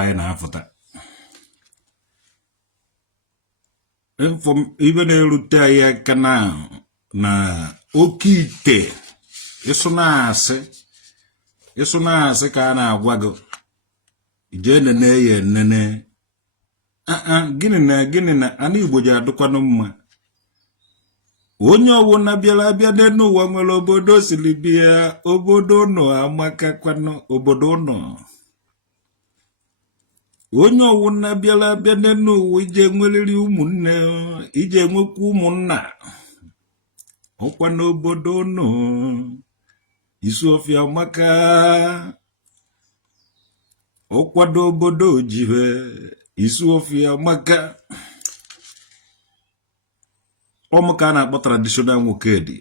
anyị na-afụta ibe na-erute anyị aka na oke ite ịsụ na-asị ka a na-agwa gị ijee nene ya enene gịnị na ana Igbo ji adịkwanụ mma onye ọwụna bịara abịa n'elu ụwa nwere obodo siri bịa obodo ụnọ amakakwanụ obodo ụnọ onye ọwụna bịara abịa n'elu ụwa ije nweriri ụmụnne ije nwekwa ụmụnna ọkwa n'obodo ụnọ Isuofia maka ọkwado obodo jive Isuofia maka ọmụka a na-akpọ traditional nwoke dị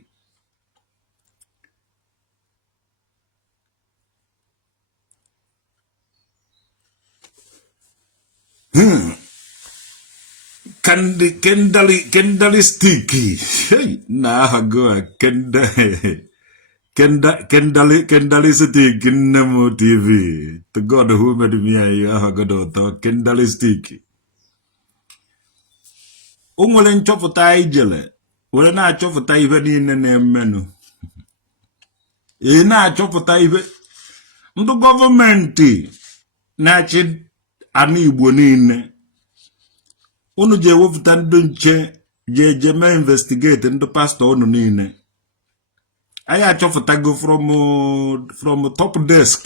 kendali stick na aha go kendali stick nnem TV to God who made me aha go to kendali stick o nwere nchọpụta anyị jele were na-achọpụta ihe niile na-emenụ na-achọpụta ihe ndị gọọmenti na-achị ana Igbo niile unu ji ewepụta ndị nche ji eje mee investigate ndị pastọ unu niile anyị achọpụtago from top desk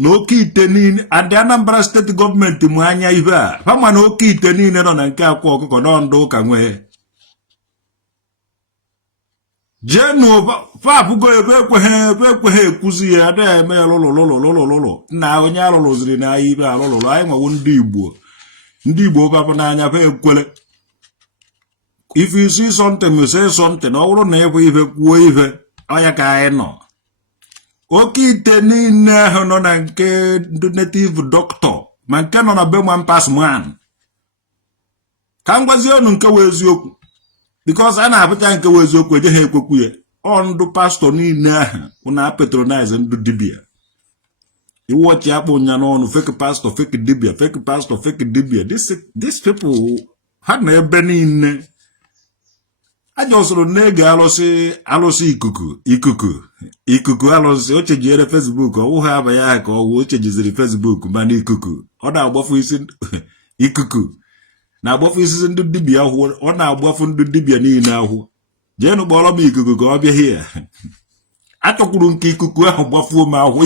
na oke ite niile adị Anambra steeti gọọmenti mụ anya ibe a fama na oke ite niile nọ na nke akwa ọkụkọ nọ ndụ ụka nwee jenu fapụgo ebe ekweghị ekwuzi ya adịghị eme ya lụlụlụlụlụlụlụ nna onye alụlụziri na anyị ibe alụlụlụ anyị nwewo ndị Igbo babụ n'anya fa ekwele ife isi something say something ọ bụrụ na ịbụ ife kwuo ife ọya ka anyị nọ oke ite niile ahụ nọ na nke ndị native doctor ma nke nọ na be Pass Man ka m gwazie unu nke wee eziokwu because a na-apụta nke wee eziokwu eje ha ekwekwu ya ọ ndụ pastọ niile ahụ na patronize ndụ dibia iwọchi akpụ nya n'ọnụ fake pastor fake dibia fake pastor fake dibia these people ha na ebe niile aja osoro na-ege alụsị ikuku alụsị oche jiere Facebook ọwụ ha aba ya ka ọwụ oche jiziri Facebook mana ikuku ọ na-agbafu isi ikuku na-agbafu isi ndị dibia ahụ ọ na-agbafu ndị dibia niile ahụ jeenu kpọrọ m ikuku ka ọ bịa hie achọkwuru nke ikuku ahụ gbafuo m ahụ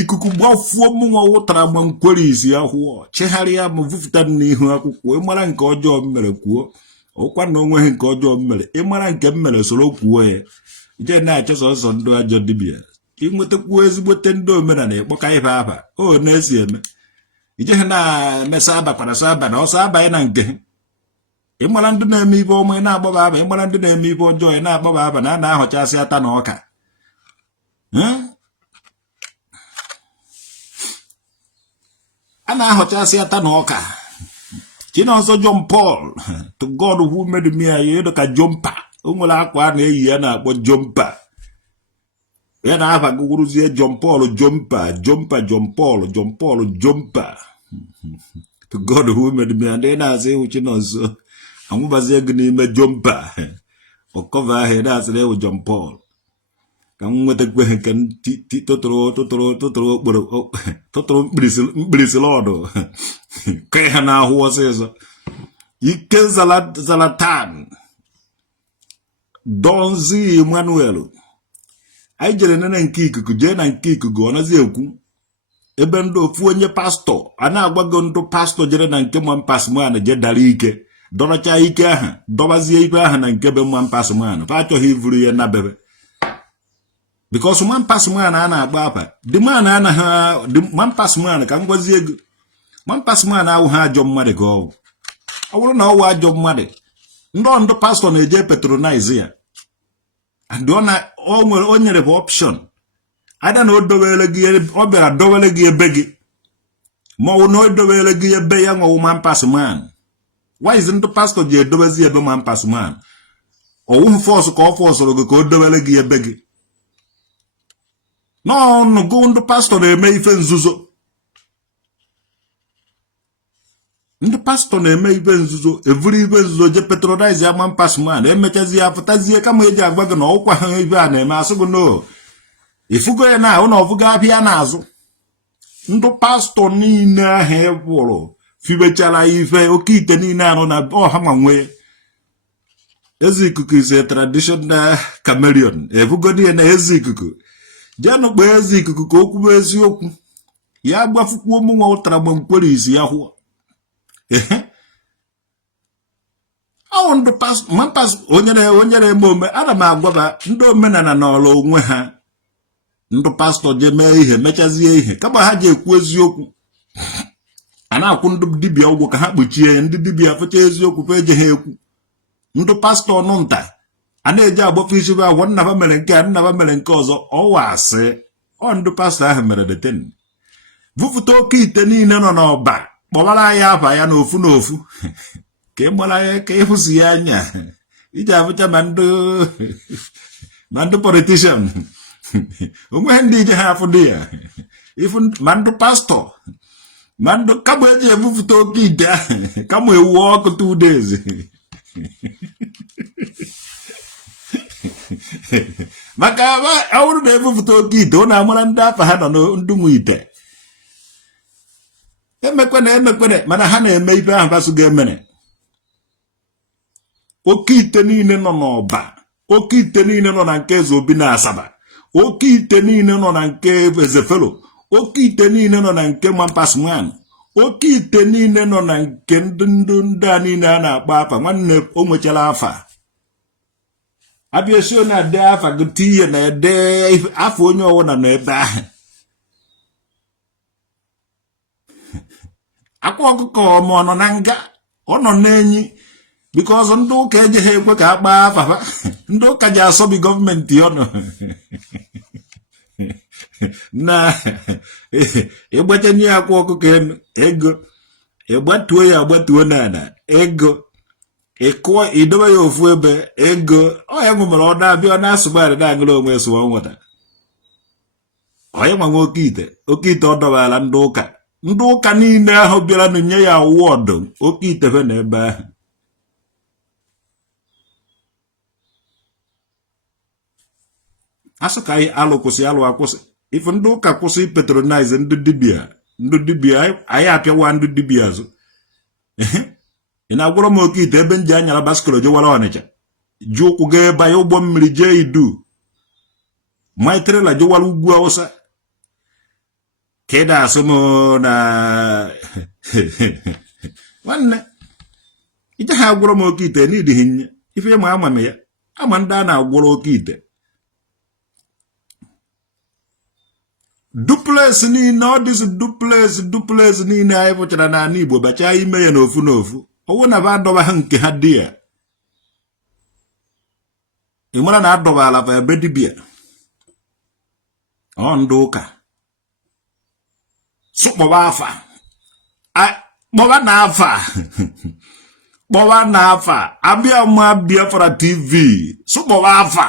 ikuku gbafuo m nwa wụtara ma nkwere isi ahụ chegharịa m vụfụta n'ihu akwụkwọ ịmara nke ọjọọ m mere kwuo ọkwa na onweghị nke ọjọọ m mere ịmara nke m mere soro kwuo ya ije na-achọsọ ọsọ ndị ajọ dibia inwetakwuo ezigbote ndị omenala ịkpọka ife aba o na-esi eme ijeghị na-emesa abakwara sọ aba na ọsọ abaghị na nke ịmara ndị na-eme ibe ọma ị na-agbaba aba ịmara ndị na-eme ibe ọjọọ ị na-agbaba aba na a na-ahọchasị ata na ọka a na-ahọchasị ata na ọka Chinonso John Paul to God who made me a ka jumper o nwere akwa a na-eyi ya na-akpọ jumper ya na-aba gụrụzie John Paul jumper to God who made me and na-asị ewu Chinonso anwụbazie gị n'ime jumper ọkọva ahụ na-asịrị ewu John Paul ka m nwetakwe nke tụtụrụ mkpirisi lọdụ ka ha na-ahụ ọsịsọ ike Zalatan Donzi Emmanuel anyị jere nene nke ikuku jee na nke ikuku ọ nazi ekwu ebe ndị ofu onye pastọ a na-agwago ndụ pastọ jere na nke Pass Man je dara ike dọrọcha ike aha dọbazie ibe aha na nke be Pass Man fa achọghị ivuru ya na bebe because Pass Man a na-agba apa the man Pass Man ka m gwazie ego Pass Man awụghị ajọ mmadụ ka ọ bụrụ na ọwụ ajọ mmadụ ndị pastọ na-eje patronize ya and o nyere bụ option ada na o dowere gị ọ bịara dowere gị ebe gị ma ọ na o dowere gị ebe ya nwewu Pass Man why is ndị pastọ ji edobezi ebe Pass Man ọwụghị fọsụ ka ọ fọsụrụ gị ka o dowere gị ebe gị No, go ndụ pastor na-eme ife nzuzo. Ndụ pastor na-eme ife nzuzo, evuru ife nzuzo je patronize ya man pass man, emechazi ya pụtazie kama eji agwa gị na ọkwa ha ife a na-eme asị gị no. Ifugo ya na ụlọ ọfụgo abịa n'azụ. Ndụ pastor niile ahụ ebụrụ fibechara ife oke ite niile anọ na ọha ma nwee. Ezi ikuku is a traditional chameleon. Efugo niile na ezi ikuku. Jenu kpa ezi ikuku ka okwu bụ eziokwu. Ya gbafukwuo ụmụnwa ụtara mgbe mkwere isi ya hụọ. Ọ ndụ pastor onye na-eme ome ana m agwaba ndị omenala n'ọla onwe ha. Ndụ pastor je mee ihe mechazie ihe kama ha ji ekwu eziokwu. A na-akwụ ndị dibịa ụgwọ ka ha kpuchie ndị dibịa fecha eziokwu fe eje ha ekwu. Ndụ pastor nụ nta a na-eji agbafe isi be agwa nna ha mere nke a nna ha mere nke ọzọ ọwa asị. Ọ ndụ pastor ahụ mere deten. Vụfụta oke ite niile nọ n'ọba kpọbara ya afa ya n'ofu n'ofu ka ịmara ya ka ịhụzi ya anya iji abụcha ma ndụ politician onweghị ndị ije ha afụ dị ya ifu ma ndụ pastor ma ndụ kama eji ebufụta oke ite ahụ kama ewu ọkụ 2 days maka ọhụrụ na-ebufụta oke ite ọ na-amara ndị afa ha nọ ndụ nwe ite emekwene mana ha na-eme ife ahụ basụ ga-emere. Oke ite niile nọ n'ọba, oke ite niile nọ na nke eze obi na Asaba, oke ite niile nọ na nke ezefelo, oke ite niile nọ na nke mampasman, oke ite niile nọ na nke ndị a niile a na-akpọ afa. Nwanne o nwechara afa abịa esi ọ na-ede afa gị tiye na ede afọ onye ọwụna na ebe ahụ. Akwa ọkụkọ ma ọ nọ na nga ọ nọ n'enyi because ndị ụka ejeghị ekwe ka akpa afa ndị ụka ji asọbi gọọmenti ọnụ na ịgbachenye ya akwa ọkụkọ ego ịgbatuo ya agbatuo n'ala ego ịkụọ idobe ya ofu ebe ego ọ ya nwemere ọ na-abịa ọ na-asụgbarị na-agụrụ onwe sụwa nwata onye nwa nwe oke ite ọ dọbara ndị ụka niile ahụ bịara nye ya awọdụ oke itefe na ebe ahụ. Asụ ka anyị alụ kwụsị alụ akwụsị ife ndị ụka kwụsị patronize ndị dibịa anyị apịawa ndị dibịa azụ. Ị na-agwọrọ m oke ite ebe nji anyara baskụl jewara Ọnịcha ji ụkwụ gaa ebe anyị ụgbọ mmiri jee Idu maitrela jewara ugwu Awụsa ka ị na-asụ m na nwanne ije ha agwọrọ m oke ite n'idighi nye ife ma ama m ya ama ndị a na-agwọrọ oke ite duplex niile ọ dịzị duplex niile anyị pụchara n'ala Igbo bachaa ime ya n'ofu n'ofu ọwụ na ba adọba ha nke ha dị ya. Ị mara na adọba ala fa ebe dibịa ọ ndị ụka sụkpọba afa kpọba na afa abịa ma Biafra TV sụkpọba afa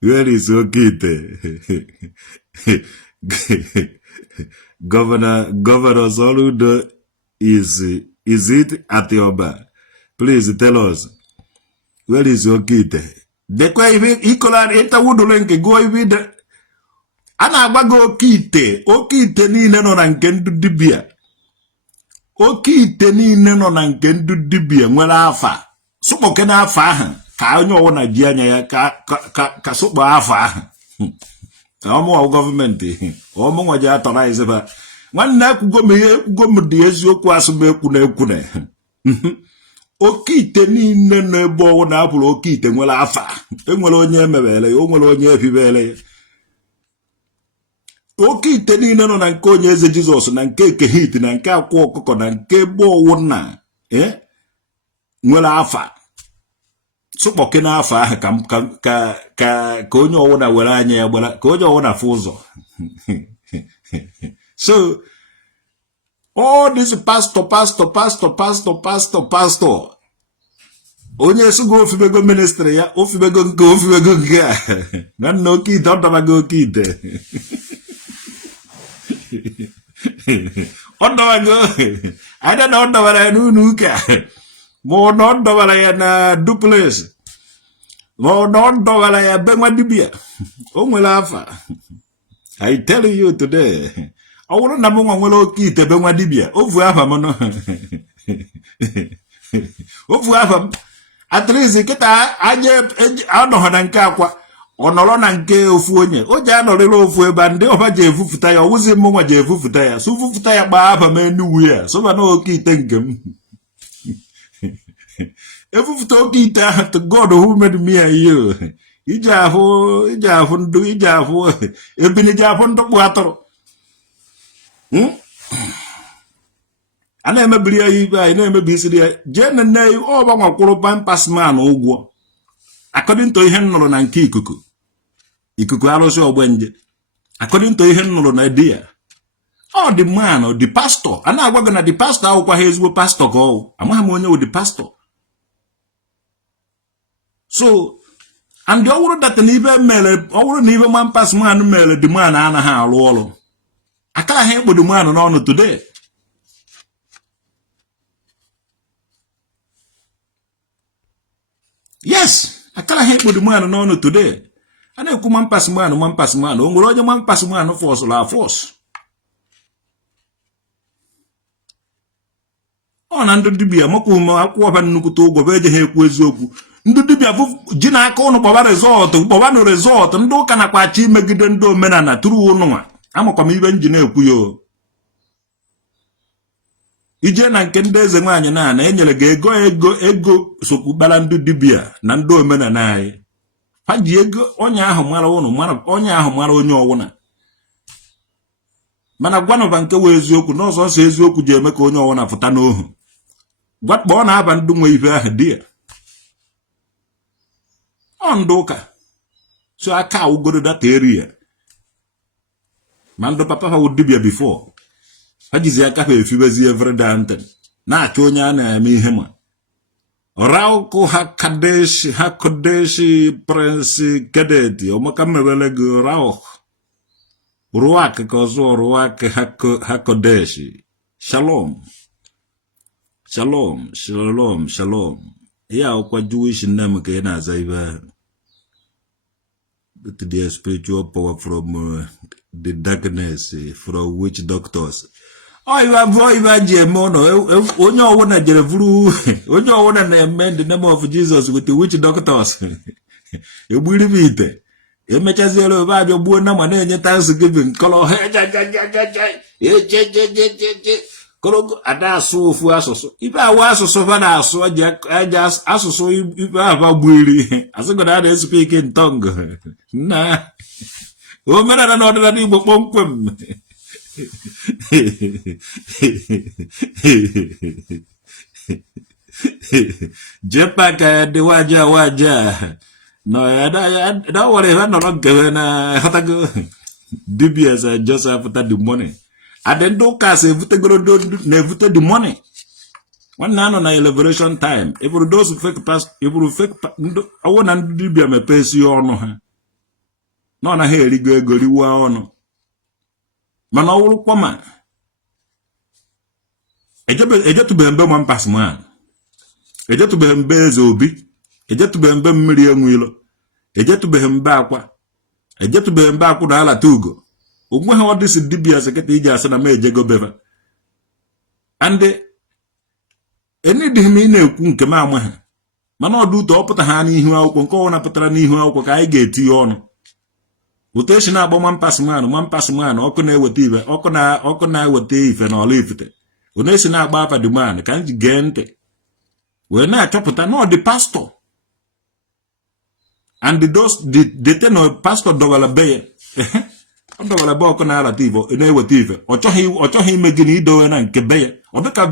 where is Okite? Governor Soludo is it at Yoba? Please tell us. Where is Okite? Dekwa ife ikola eta wudole nke go ife a na-agbago oke ite niile nọ na nke ndị dibịa. Oke ite niile nọ na nke ndị dibịa nwere afa sụkpọke na afa ahụ ka onye ọwụna ji anya ya ka sụkpọ afa ahụ ọmụwa gọọmenti ọmụnwa ji atọra izeba nwanne ekwugo m dị eziokwu asụm ekwuna oke ite niile n'ebe ọwụ na apụrụ oke ite nwere afa enwere onye emebere ya o nwere onye efibere ya. Oke ite niile nọ na nke onye eze Jizọs na nke Ekehit na nke akwa ọkụkọ na nke ebe ọwụ na nwere afa sụkpọke n'afọ ahụ ka onye ọwụna were anya ya gbara ka onye ọwụna fụ ụzọ. So all this pastor onye sugo ofibego ministry ya ofibego nke a na nna oke ite ọ dọbago oke ite ọ dọbago ada na ọ dọbara ya n'ụlọ ụka ma ọ na ọ dọbara ya na duplex ma ọ na ọ dọbara ya be nwa dibia o nwere afa I tell you today ọ bụrụ na m nwa nwere oke ite be nwa dibia ofu afa m nọ ofu afa m at least kịta aje anọghọ na nke akwa ọ nọrọ na nke ofu onye o ji anọrịrị ofu ebe ndị ọba ji efufuta ya ọwụzi m nwa ji efufuta ya so fufuta ya gbaa afa m enuwu ya soba na oke ite nke m efufuta oke ite ahụ to God who made me and you iji afụ ndụ iji afụ ebiniji afụ ndụkpụ atụrụ a na-emebiri ya ibe anyị na-emebi isiri ya jee nne ọ gbanwakwụrụ pampas man ụgwọ according to ihe nnụrụ na nke ikuku arụsị ogbenje according to ihe nnụrụ na di ya ọ dị man dị pastọ a na-agwa gị na dị pastọ akwụkwa ha ezigbo pastọ ka ọ amaghị m onye wụ dị pastọ so and ọ bụrụ data na ibe mere ọ bụrụ na ibe pampas man mere dị man anaghị arụ ọrụ akara ha ekpo dị man n'ọnụ today. Yes, akala ha ekpo dị man n'ọnụ today. A na-ekwu mampas man o nwere onye mampas man fọsụrụ afọs ọ na ndị dibia makwa ume akwụkwọ nnukwute ụgwọ bụ eje ha ekwu eziokwu ndị dibia ji n'aka ụnụ kpọba rezọtụ ndị ụka nakwachi imegide ndị omenala tụrụ ụnụnwa amakwa m ibe nji na-ekwu ya ije na nke ndị eze nwaanyị na enyere gị ego sokwu kpara ndị dibia na ndị omenala anyị ha ji ego onye ahụ mara ụnụ onye ahụ mara onye ọwụna mana gwanụba nke wee eziokwu n'ọsọsọ eziokwu ji eme ka onye ọwụna pụta n'ohu gwakpa ọ na-aba ndị nwe ife ahụ di ya ọ ndị ụka so aka awụgoro data eri ya ma ndị papa ha wụ dibia bifo ha jizi aka ha efibezi everydante na-achọ onye a na-eme ihe ma rauku ha kodeshi prince kedeti omaka mmebele gị rauk ruak ka ọzọ ruak ha kodeshi shalom ya ọkwa Jewish name ka ị na-aza ibe the spiritual power from the darkness from witch doctors. Ibe ji eme ụnọ onye ọwụna jere vuru onye ọwụna na-eme the name of Jesus with the witch doctors egburi m ite emechaziere obe abịa gbuo na ma na-enye Thanksgiving kọrọ kọrọ ada asụ ofu asụsụ ibe awụ asụsụ fa na-asụ aja asụsụ ibe aba gburi asịgoda a na-speak in tongue na omenala na ọdịnala Igbo kpọmkwem Jepaka de waja no da worry ha no nke na hotago dubious just after the money and then do case evutego na evute the money one na na liberation time if those fake past if fake awo na dibia me pesi ọnụ ha no na ha erigo ego riwa ọnụ mana ọwụrụ kwama ejetube mbe mampas man ejetube mbe eze obi ejetube mbe mmiri enwilo ejetube mbe akwa ejetube mbe akwụ na ala tugo ogwe ha ọdịsi dibia sekete iji asa na mejego beba and enidihim ị na-ekwu nke m ama ha mana ọdụ ụtọ ọpụta ha n'ihu akwụkwọ nke ọwụna pụtara n'ihu akwụkwọ ka anyị ga-etinye ọnụ ụtọ esi na-agba mampas man ọkụ na-eweta ife ọkụ na-eweta ife na ọla ifite onye esi na-agba afa dị man ka m ji gee ntị wee na-achọpụta na ọ dị pastọ and the ten pastọ dọwara be ya ọ dọwara be ọkụ na-arata ife na-eweta ife ọ chọghị ime gị na idowe na nke be ya ọ dịka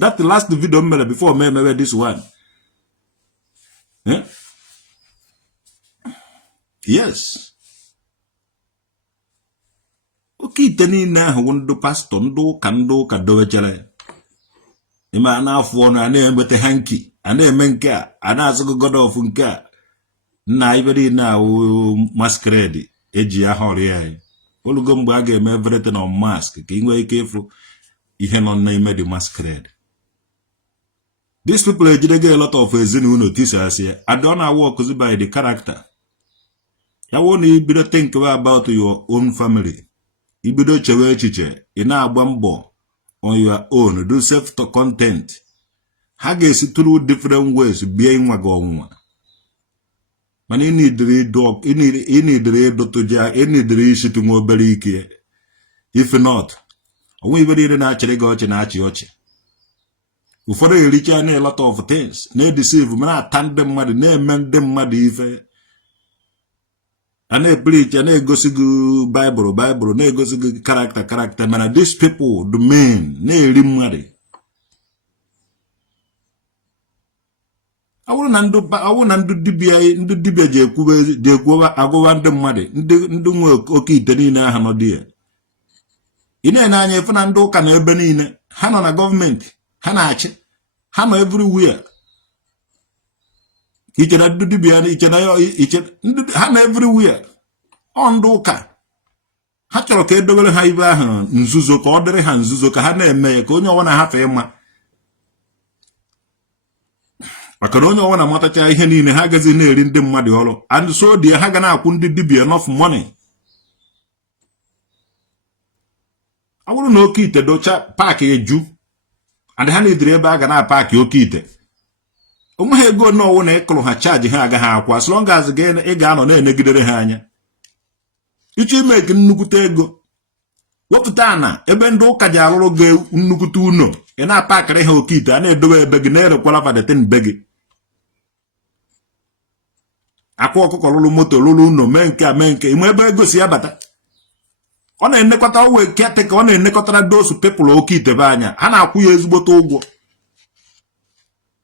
that last video m mere before m emewe this one yes oke ite niile ahụ ndị pastọ ndị ụka dowechere ịma na-afụ ọnụ a na-emete hanki a na-eme nke a na-asụgụ god of nke a nna ibe niile ahụ masquerade eji aha ọrịa anyị olugo mgbe a ga-eme everything on mask ka ị nwee ike ịfụ ihe nọ n'ime the masquerade. These people ejidego a lot of ezinụlọ tisasị ya and ọ na-work by the character. Ya wụ na ibido think about your own family, ibido chewe echiche, ị na-agba mbọ on your own, do self content. Ha ga-esi through different ways bie nwa gị ọnwụnwa. Mana ị nidere isitu nwa obere ike. If not, onwe ibe niile na-achịrị gị ọchị na-achị ọchị. Ụfọdụ ericha na a lot of things, na-edeceive, na-ata ndị mmadụ, na-eme ndị mmadụ ife. A na-preach, a na-egosi gị Bible, na-egosi gị character, mana these people, the men, na-eri mmadụ. Awụ na ndị dibịa ji ekwuwa agụwa ndị mmadụ, ndị nwe oke ite niile aha nọ dị ya. Ị na-ene anya efu na ndị ụka na ebe niile, ha nọ na gọọmenti, ha na-achị, ha nọ everywhere. Iche na ndị dibịa ha nọ everywhere. Ọ ndị ụka ha chọrọ ka edobere ha ibe ahụ nzuzo, ka ọ dịrị ha nzuzo, ka ha na-eme ya ka onye ọwa na-ahafụ ịma. Maka na onye ọwa na-amatacha ihe niile, ha agaghị na-eri ndị mmadụ ọrụ, and so dị ha ga na-akwụ ndị dibịa enough money. Ọ bụrụ na oke ite docha paakị eju and ha na-ediri ebe a ga na-paakị oke ite, onwe ha ego n'ọwụ na ịkụrụ ha chaji ha agaghị akwa, as long as ị ga-anọ na-enegidere ha anya. Ịchọ ime ka nnukwute ego wepụta na ebe ndị ụka ji arụrụ gị nnukwute ụnọ, ị na-apakịrị ha oke ite, a na-edobe ebe gị, na-erekwala vadetin be gị. Akwa ọkụkọ rụrụ moto, rụrụ ụnọ, mee nke a mee nke, ime ebe ego si ya bata. Ọ na-enekọta owe kete ka ọ na-enekọtara dosu pepụl oke ite be anya, ha na-akwụ ya ezigbote ụgwọ.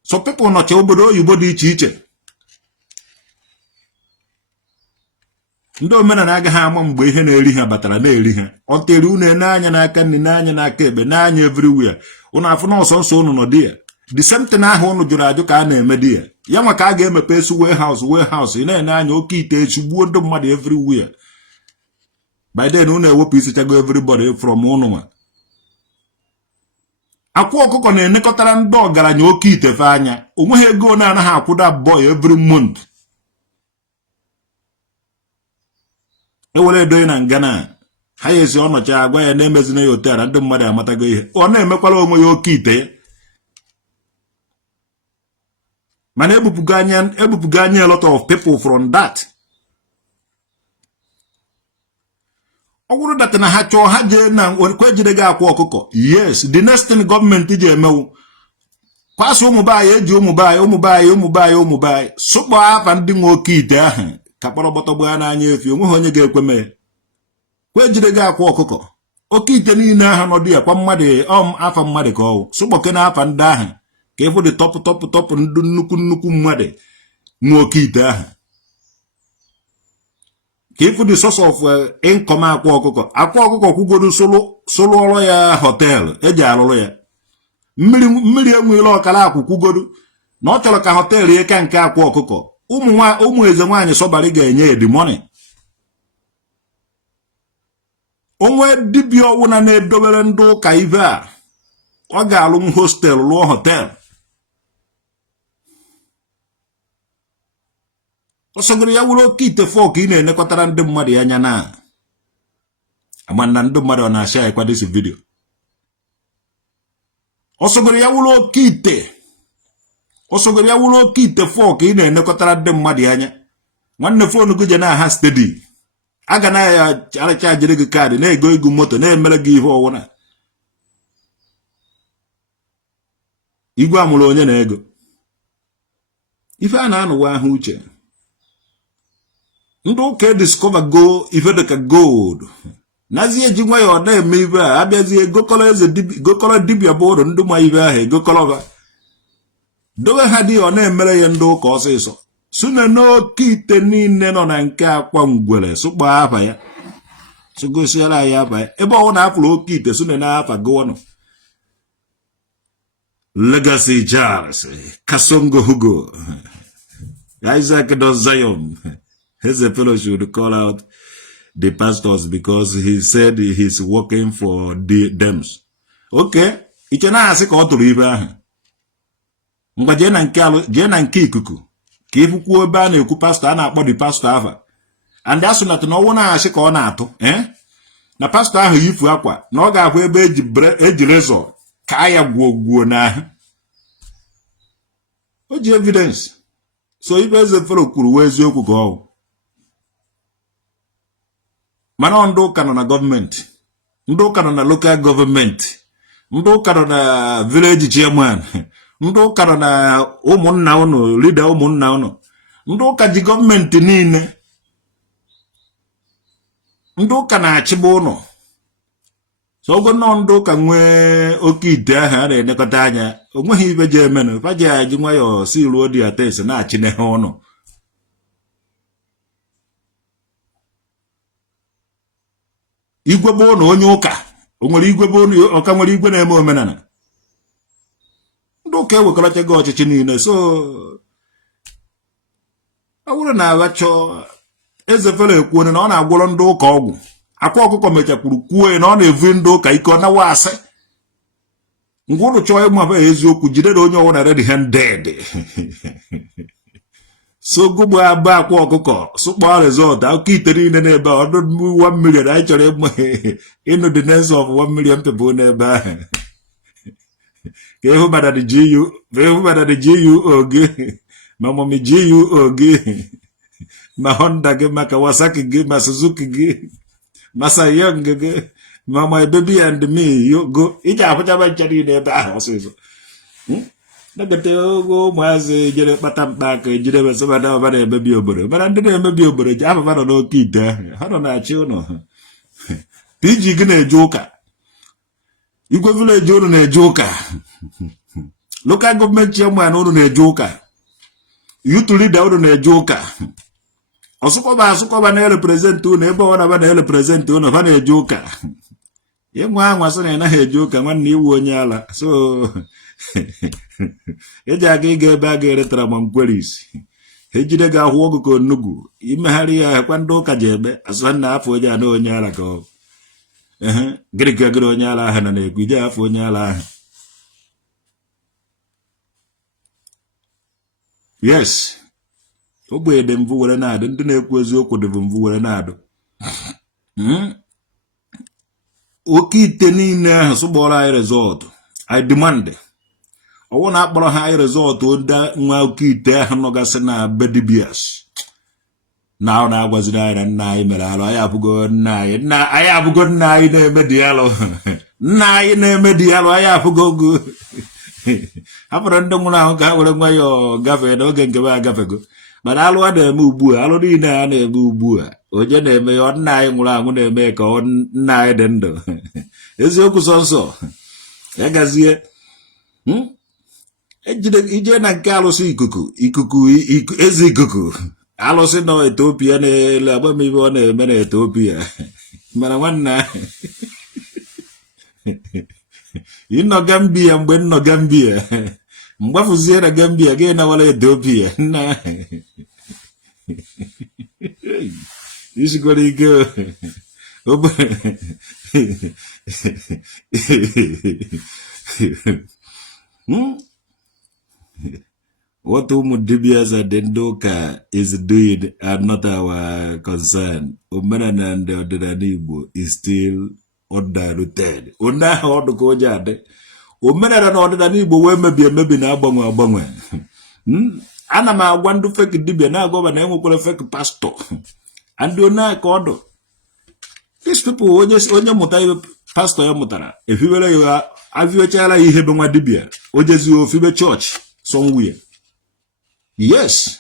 So people nọcha obodo oyibo dị iche iche, ndị omenala agaghị ama mgbe ihe na-eri ha batara na-eri ha. Ọ tere unu n'anya n'aka nri, n'anya n'aka ekpe, n'anya everywhere. Unu afụ na ọsọ nsọ unu nọ dị ya. The same thing ahụ unu jụrụ ajụ ka a na-eme dị ya. Ya nwa ka a ga-emepe esi warehouse, ị na-ene anya oke ite echigbuo ndị mmadụ everywhere. By then unu ewepụ isichago everybody from unu nwa. Akwa ọkụkọ na-enekọtara ndị ọgaranya oke itefe anya, onweghị ego na-anaghị akwụda boy every month. Ewere edoghị na ngana ha yesi ọnọcha agwa ya na-emezina ya hotel na ndị mmadụ amatago ihe, ọ na-emekwala onwe ya oke ite ya. Mana ebupuga anya a lot of people from that. Ọ bụrụ dat na ha chọọ ha jee na kwe jide gị akwa ọkụkọ, yes, the next thing gọọmenti ji emewu kwasị ụmụbaanyị, eji ụmụbaanyị sụkpọ afa ndị nwe oke ite ahụ ka kpọrọ gbọtọgbu ya n'anya efi, onweghị onye ga-ekwe mee. Kwe jide gị akwa ọkụkọ, oke ite niile ahụ nọ dị ya kwa mmadụ afa mmadụ ka ọwụ sụkpọke na afa ndị ahụ ka ịfụ dị tọpụ ndị nnukwu mmadụ nwe oke ite ahụ, ka ịfụ dị source of income akwa ọkụkọ kwugodo sụlụ ọrụ ya họteelụ eji arụrụ ya. Mmiri enweela ọkara akwụ kwugodo na ọ chọrọ ka họteelụ ya ka nke akwa ọkụkọ. Ụmụ eze nwaanyị sọbarị ga-enye edi money. Onwe dibịa ọwụna na-edobere ndị ụka ive a, ọ ga-alụ m hostel lụọ họteelụ. Ọsọgoro ya wụrụ oke ite fọ ka ị na-enekọtara ndị mmadụ ya anya na amanda ndị mmadụ ọ na-asha ya kwado isi vidio. Ọsọgoro ya wụrụ oke ite fọ ka ị na-enekọtara ndị mmadụ ya anya. Nwanne fonu gị je na ha steady, a ga na ya aracha jiri gị kaadị, na-ego ego moto, na-emere gị ihe ọwụna. Igwe amụrụ onye na ego ife a na-anụwa ahụ uche. Ndị ụka discover go ife dịka gold nazi eji nwa ya ọ na-eme ife a, abịazie gokọrọ dibịa bụ ụrụ ndị ma ife ahụ egokọrọba dobe ha dị ọ na-emere ya ndị ụka ọsịsọ. Sune n'oke ite niile nọ na nke akwa ngwere sụkpọ afa ya, sụgosiara ya afa ya. Ebe ọwụ na afụrụ oke ite sune na afa gụọnụ. Legacy Charles, Kasongo Hugo, Isaac Dos Zion. His fellow should call out the pastors because he said he's working for them. Okay, it's an ask or to river. Mbajen and Kalo, Jen and Kikuku. Kifu ban ku pastor and about the pastor ava. And that's not no one ask or nato, eh? Na pastor ahụ yifu akwa na ọ ga-ahụ ebe eji rezọ ka ya gwuo na o ji evidence. So ibe eze fero kwuru wee eziokwu ka ọ mana ndị ụka nọ na gọọmenti, ndị ụka nọ na local gọọmenti, ndị ụka nọ na village chairman, ndị ụka nọ na ụmụnna ụnụ, leader ụmụnna ụnụ, ndị ụka ji gọọmenti niile, ndị ụka na-achịba ụnụ. So ogo nọ ndị ụka nwee oke ite ahụ a na-elekọta anya, o nweghị ibe je emenụ faji aji nwayọọ si ruo dị atesi na-achị nehe ụnụ. Igwe bụ ụnụ onye ụka, o nwere igwe bụ ụnụ ọka nwere igwe na-eme omenala. Ndị ụka ewekọrọchago ọchịchị niile. So ọ bụrụ na aghachọ eze fere ekwuo na ọ na-agwọrọ ndị ụka ọgwụ, akwa ọkụkọ mechakwuru kwuo na ọ na-evu ndị ụka ike ọ nawa asị. Ngwa ụlụ chọọ ịmụ abụghị eziokwu, jidere onye ọwụna red handed. So gụgbụ aba akwa ọkụkọ sụkpọ resọt akụkọ ite niile n'ebe a ọdụ 1 million anyị chọrọ ịmụ ịnụ the nest of 1 million people n'ebe ahụ. Ka ịhụ mada dị GUO gị ma mọmi GUO gị ma Honda gị ma Kawasaki gị ma Suzuki gị ma Sayong gị ma my baby and me go ije afụchaba ncha niile ebe ahụ ọsịsọ. Nagate ogo ụmụazị jere kpata mkpa aka ejire besabada ọba na-emebi obodo, mana ndị na-emebi obodo ji afọ nọ n'oke ite ahụ, ha nọ na-achị ụlọ. PG gị na-eje ụka, igwe vileji ụnụ na-eje ụka, lokal gọọmenti chairman ụnụ na-eje ụka, youth leader ụnụ na-eje ụka, ọsụkọba na-ereprezentị ụnụ ebe ọ na-aba na-ereprezentị ụnụ ha na-eje ụka. Ịnwe anwa sị na ị naghị eje ụka nwanne iwu onye ala. So eji aga ịga ebe a ga-eretara ma nkweris ejide gị ahụ ọgụ ka onugwu imegharị ya kwa ndị ụka ji ebe asụ na afọ onye a na onye ala ka ọ gịrị ka gịrị onye ala ahụ na-ekwu ije afọ onye ala ahụ. Yes, ogbe dị mvụ were na-adụ, ndị na-ekwu eziokwu dị mvụ were na-adụ. Oke ite niile ahụ sụgbọrọ anyị rezọtụ, I demand ọwụ na akpọrọ ha anyị rezọtụ ndị nwa oke ite ahụ nọgasị na bedibias na ọ na-agwaziri anyị na nna anyị mere alụ, anyị abụgo nna anyị na-eme dị alụ nna anyị na-eme dị alụ, anyị abụgo ogo hapụrụ ndị nwụrụ ahụ ka ha were nwayọọ gafee n'oge nke ha agafego. Mana alụ a na-eme ugbu a, alụ niile a na-eme ugbu a, onye na-eme ya nna anyị nwụrụ anwụ na-eme ka nna anyị dị ndụ. Eziokwu sọnsọ ya gazie. Ije na nke alụsị ikuku eze ikuku alụsị nọ Ethiopia na-ele agbamibe ọ na-eme na Ethiopia. Mana nwanna ịnọ Gambia mgbe nnọ Gambia mgbafuzie na Gambia gị nawala Ethiopia nna isigoro ike what Umudibias and Dendoka is doing are not our concern. Omenana and the Igbo is still undiluted. Una odu kojade. Omenana na ọdịnala Igbo wee maybe na-agbanwe. Ana m agwa ndị fake dibia na agwa na enwekwara fake pastor. And ona ka ọdụ. These people onye mụta ibe pastor ya mụtara efiwere ya aviochala ihe be nwa dibia ojezi ofibe church somewhere. Yes,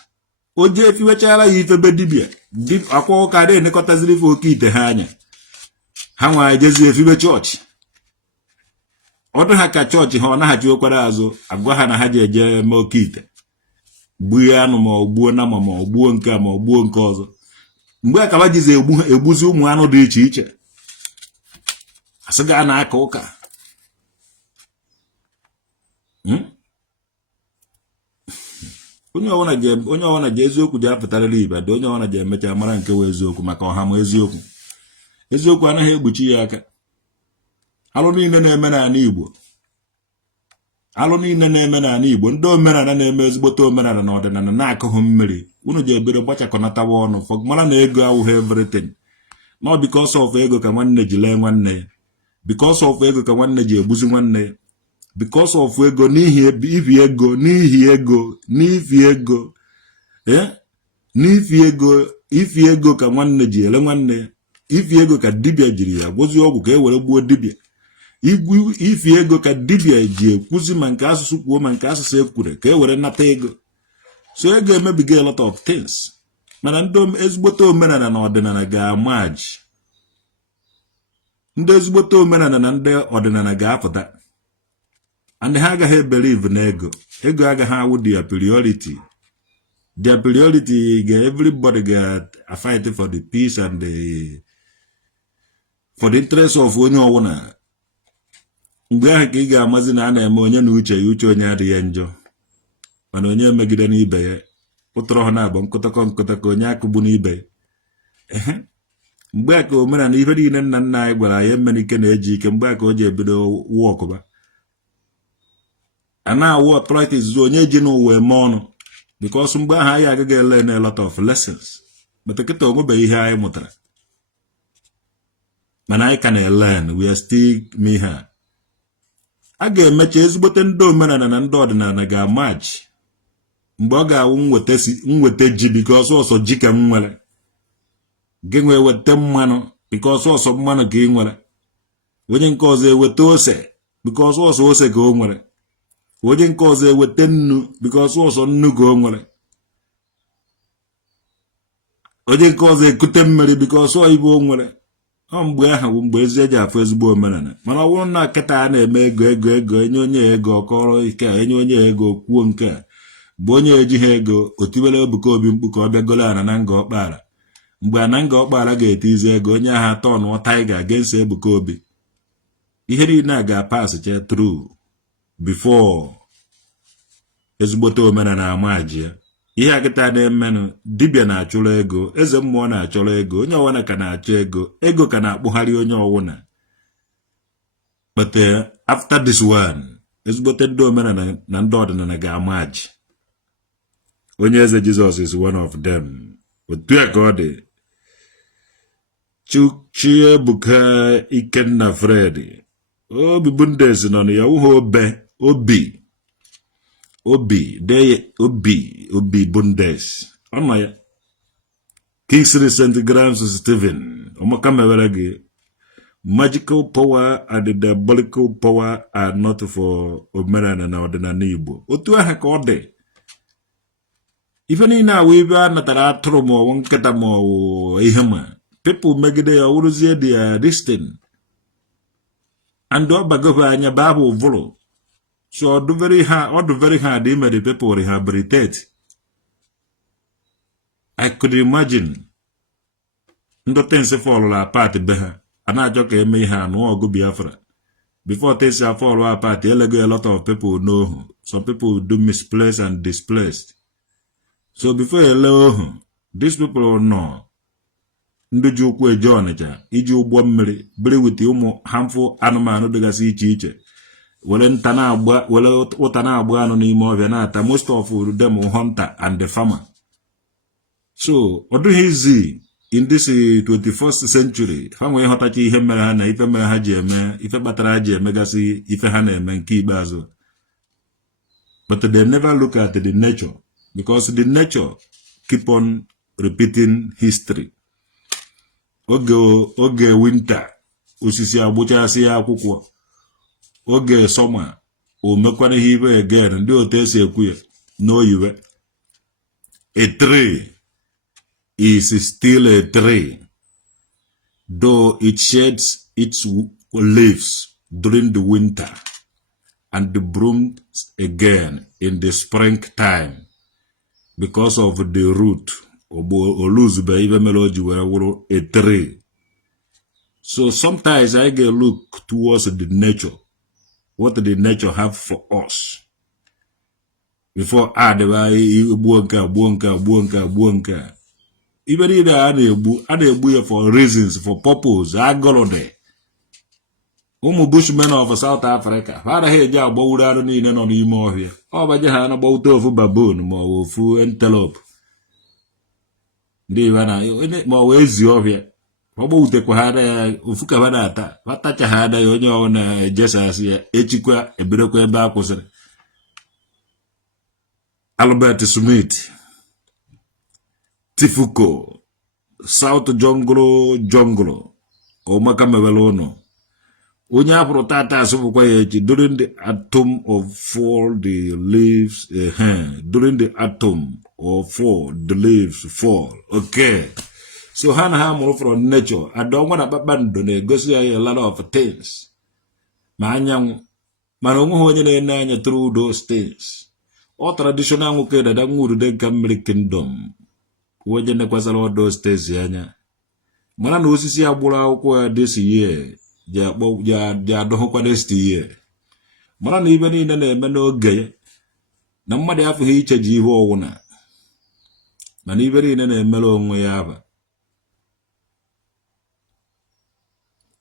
oje efiwechara ya ife be dibia akwa ụka dị nekọtaziri ife oke ite ha anya ha nwa ejezi efibe church. Ọdụ ha ka chọọchị ha ọ naghachi okwara azụ agwa ha na ha ji eje eme oke ite gbuo anụ ma ọ gbuo nama ma ọ gbuo nke a ma ọ gbuo nke ọzọ. Mgbe akaba jizi egbuzi ụmụ anụ dị iche iche asị ga na-aka ụka onye ọwana ji eziokwu ji apụtarịrị ibe dị onye ọwana ji emecha mara nke wee eziokwu maka ọha ma eziokwu anaghị egbochi ya aka. Alụ niile na-eme n'ala Igbo ndị omenala na-eme ezigbote omenala na ọdịnala na-akụghị mmiri unu ji ebido gbachakọnatawa ọnụ fọ mara na ego awụghị everything. Not because of ego ka nwanne ji lee nwanne ya, because of ego ka nwanne ji egbuzi nwanne ya, because of ego n'ihi ego ka nwanne ji ele nwanne ya, ifi ego ka dibịa jiri ya gbozi ọgwụ ka e were gbuo dibịa, ifi ego ka dibịa ji ekwuzi ma nke asụsụ kwuo ma nke asụsụ ekwure ka e were nata ego. So ego emebiga a lot of things. Mana ndị ezigbote omenala na ọdịnala ga-amaji. Ndị ezigbote omenala na ndị ọdịnala ga-apụta. And ha agaghị believe na ego agaghị awụ their priority. Their priority everybody get a fight for the peace and for the interest of onye ọwụna. Mgbe ahụ ka ị ga-amazi na a na-eme onye na uche ya uche onye adịghị njọ. Mana onye megide n'ibe ya ụtọrọ ha na-abụ nkụtakọ onye akụgbu n'ibe ya. Mgbe a ka omenala ife niile nna nna anyị gwara anyị emena ike na-eji ike mgbe a ka o ji ebido wọkụba. A na-awụ authorities onye ji n'ụwa eme ọnụ because mgbe ahụ anyị agaghị ele na a lot of lessons. But kịta onwebeghị ihe anyị mụtara. Mana anyị ka na-elearn, we are still me ha. A ga-emecha ezigbote ndị omenala na ndị ọdịnala ga-amaji mgbe ọ ga-awụ nweta ji because ọsọ ji ka m nwere. Gị nwee weta mmanụ because ọsọ mmanụ ka ị nwere. Onye nke ọzọ eweta ose because ọsọ ose ka o nwere. Onye nke ọzọ eweta nnu because ọsọ nnu ka o nwere. Onye nke ọzọ ekute mmiri because ọ ibe o nwere. Ọ mgbe ahụ bụ mgbe ezi eji afọ ezigbo omenala. Mana ọ bụrụ na kịta a na-eme ego enye onye ego ọkọrọ ike a enye onye ego kwuo nke a bụ onye ejighị ego otibere Ebuka Obi mkpu ka ọ bịa golo ana na nga ọkpara. Mgbe ana nga ọkpara ga-etizi ego onye ahụ atọ ọnụ Tiger against Ebuka Obi. Ihe niile a ga-pass che through before ezigbote omenala amaji ya. Ihe akịta na-emenụ dibịa na-achụrụ ego, eze mmụọ na-achọrọ ego, onye ọwụna ka na-achọ ego ka na-akpụgharị onye ọwụna. But after this one, ezigbote ndị omenala na ndị ọdịnala ga-amaji. Onye eze Jizọs is one of them. Otu ya ka ọ dị. Chiebuka Ikenna Fred. Obi Bundes nọ na ya ụha Obi Bundes. Ọnọ ya. Kingsley St. Grams Stephen. Ọmaka mewere gị. Magical power and the diabolical power are not for omenala na ọdịnala Igbo. Otu aha ka ọ dị. Ife niile awụ ibe a natara atụrụ ma ọwụ nkịta ma ọwụ ihe ma. People megide ya wụrụzie their destiny. And ọ bagobe anya babụ vụrụ. So do very hard ime the people rehabilitate. I could imagine ndị things fall apart be ha. A na-achọ ka eme ihe anụ ọgụ Biafra. Before things fall apart, elego a lot of people know. Some people do misplaced and displaced. So before ele these people know. Ndị ji ụkwụ eje Ọnịcha iji ụgbọ mmiri biri with ụmụ harmful anụmanụ dịgasị iche iche. Wele ụta na-agba anụ n'ime ọbịa na-ata. Most of them hunter and the farmer. So ọ dịghị easy in this 21st century. Ha nwee ịghọtacha ihe mere ha na ife mere ha ji eme ife kpatara ha ji emegasị ife ha na-eme nke ikpeazụ. But they never look at the nature because the nature keep on repeating history. Oge winter osisi agbụchasị ya akwụkwọ. Oge summer o mekwana ihe ibe again ndị otu esi ekwu ya n'oyiwe. A tree is still a tree though it sheds its leaves during the winter and blooms again in the springtime because of the root or lose by even melody where a tree. So sometimes I get look towards the nature, what the nature have for us. before buonka. Even if they for reasons, for purpose, agolode. Bushmen of South Africa. Father here, Bowder in on the more here. Over Jahan about of baboon, more fu antelope. Divana, more ways you here. About the Quahada, Ufukavadata, Watachahada, on Jesus here, Echiqua, a Biroque back was Albert Smith, Tifuko, South Jungle, O Macamavelono. Unya protata during the atom of fall the leaves during the atom of fall the leaves fall. Okay. So Hannah from nature. I don't want to abandon a lot of things. Manyang manungu through those things. Or traditional okay that I'm going to the kingdom. Wajene kwa all those things yanya. Mana no sisi abula kwa this year. Ja doho kwa next year. Mana na ibe ni na eme n'oge na mmadụ afọ iche ji ihe ọwụna. Mana ibe ni na emere onwe ya aba.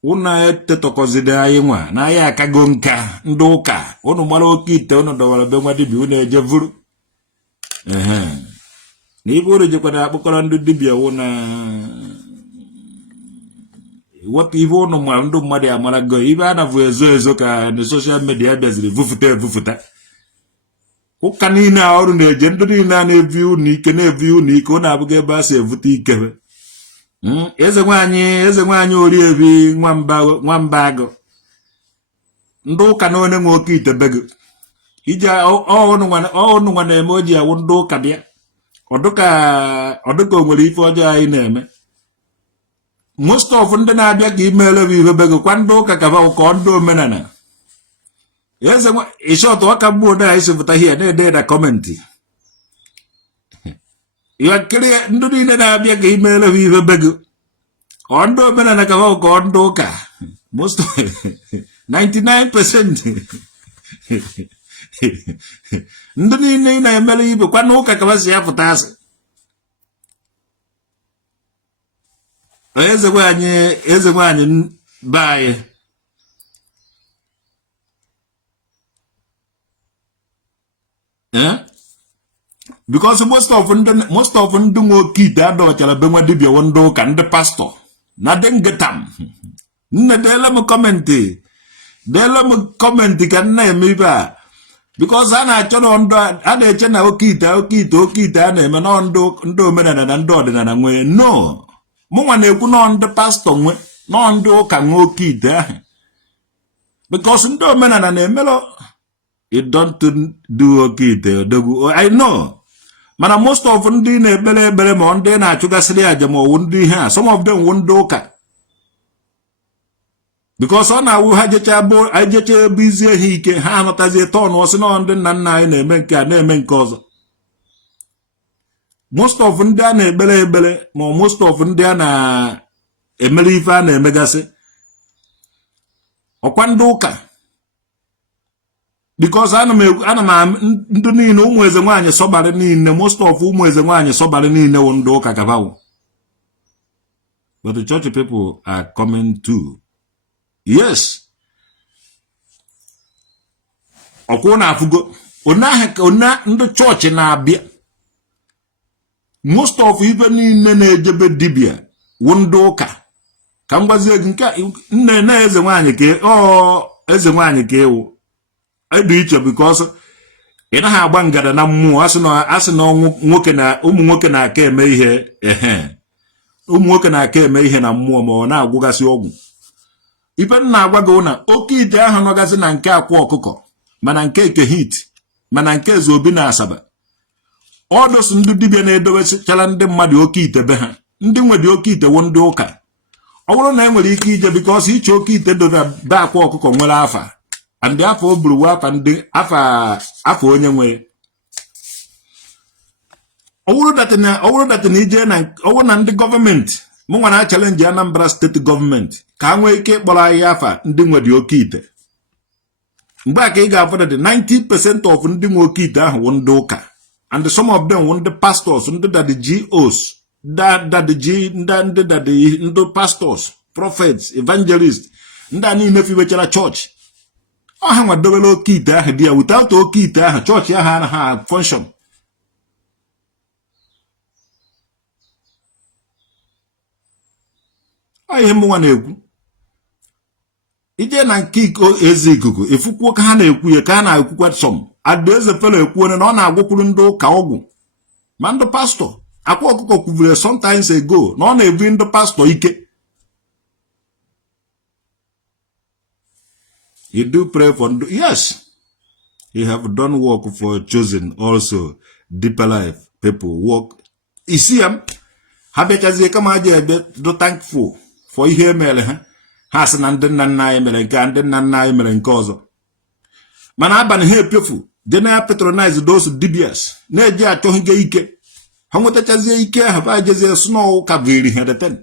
Una etetokozide anyị nwa na ya akago nka ndị ụka unu mara oke ite unu dọwara be nwa dibia unu eje vuru. Na ibe unu jekwara akpụkọrọ ndị dibia wụna what even no man do mmadụ amara go ibe anavu ezo ka the social media bịaziri vufuta ụka niile a ọrụ na-eje ndị niile na-evi unu ike ọ na-abụghị ebe a si evute ikebe eze nwaanyị Orievi nwamba agụ ndị ụka na onye nwe oke ite bego ije ọnụ nwa na-eme o ji awụ ndị ụka bịa ọdụka o nwere ife ọjọọ anyị na-eme. Most of ndị na-abịa ka imele bụ ihe bego kwa ndị ụka ka ụkọ ndị omenala eze nwa ịshọtụ ọka mgbuo na isi pụta ihe na-ede na kọmentị ya kiri ndị niile na-abịa ka imele bụ ihe bego ọ ndị omenala ka ụkọ ndị ụka most 99% ndị niile na-emele ibe kwa n'ụka ka si ya pụta asị. Eze nwaanyị bye. Because most of ndị nwoke ite adọchara be nwa dibia ndị ụka ndị pastọ na dengetam. Nne deela m kọmentị ka nna eme ibe a. Because a na-achọ na a na-eche na oke ite a na-eme na ndị omenala na ndị ọdịnala nwee no. Mụnwa na-ekwu nọ ndị pastọ nwe nọ ndị ụka nwe oke ite ahụ because ndị omenala na-emelọ you don't do oke ite odogwu I know mana most of ndị na-ekpere ma ndị na-achụgasịrị aja ma ọwụ ndị ihe a some of them wụ ndị ụka because ọ na-awụ ha jecha ebe izi ehi ike ha anọtazie tọn ọsị nọ ndị nna nna anyị na-eme nke a na-eme nke ọzọ. Most of ndị a na-ekpere ma most of ndị a na-emere ife a na-emegasị ọkwa ndị ụka because ana m ndị niile ụmụ eze nwaanyị sọbalị niile most of ụmụ eze nwaanyị sọbalị niile wụ ndị ụka kabawo but the church people are coming too. Yes ọkwụ na-afụgo ona ndị chọọchị na-abịa most of ife niile na-ejebe dibia wụ ndị ụka ka m gwazie gị nke nne na eze nwaanyị ka ewu edu iche because ị naghị agba ngada na mmụọ asị na nwoke na ụmụ nwoke na-aka eme ihe ụmụ nwoke na-aka eme ihe na mmụọ ma ọ na-agwụgasị ọgwụ ife nna agwa gị na oke ite ahụ nọgasị na nke akwa ọkụkọ mana nke ekehit mana nke eze obi na asaba ọdụsụ ndị dibịa na-edobechara ndị mmadụ oke ite be ha ndị nwere oke ite wụ ndị ụka ọ bụrụ na enwere ike ije because iche oke ite dora be akwa ọkụkọ nwere afa and afọ o buru afa ndị afọ onye nwere ọ bụrụ datina ije na ọwụ na ndị gọọmenti mụ nwa na challenge Anambra steeti gọọmenti ka ha nwee ike ịkpọrọ anyị afa ndị nwere oke ite Back I got the 90% of ndị nwoke ahụ ndị ụka, and some of them were the pastors, ndị that the GOs, that the the pastors, prophets, evangelists, ndị a niile fiwechara church. Ọ ha nwa dobele oke ite ahụ dị ya, without oke ite ahụ church ahụ anaghị function. Ọ ihe mụnwa na-ekwu. Ije na nke eze ikuku efukwuo ka ha na-ekwu ya, ka ha na-ekwukwa some adaeze felo ekwuo na ọ na-agwụkwuru ndị ụka ọgwụ ma ndị pastọ. Akwa ọkụkọ kwuvere sometimes ago na ọ na-ebu ndị pastọ ike. You do pray for yes, you have done work for chosen also deeper life people work. You see them ha bekazie kama aje do thankful for ihe mere ha. Ha sị na ndị nna nna anyị mere nke ndị nna nna anyị mere nke ọzọ. Mana abalị ha epiofu dị na patronize those DBS na-eji achọghị ike. Ha nwetachazie ike ahụ ba jezie snow ka veri ha deten.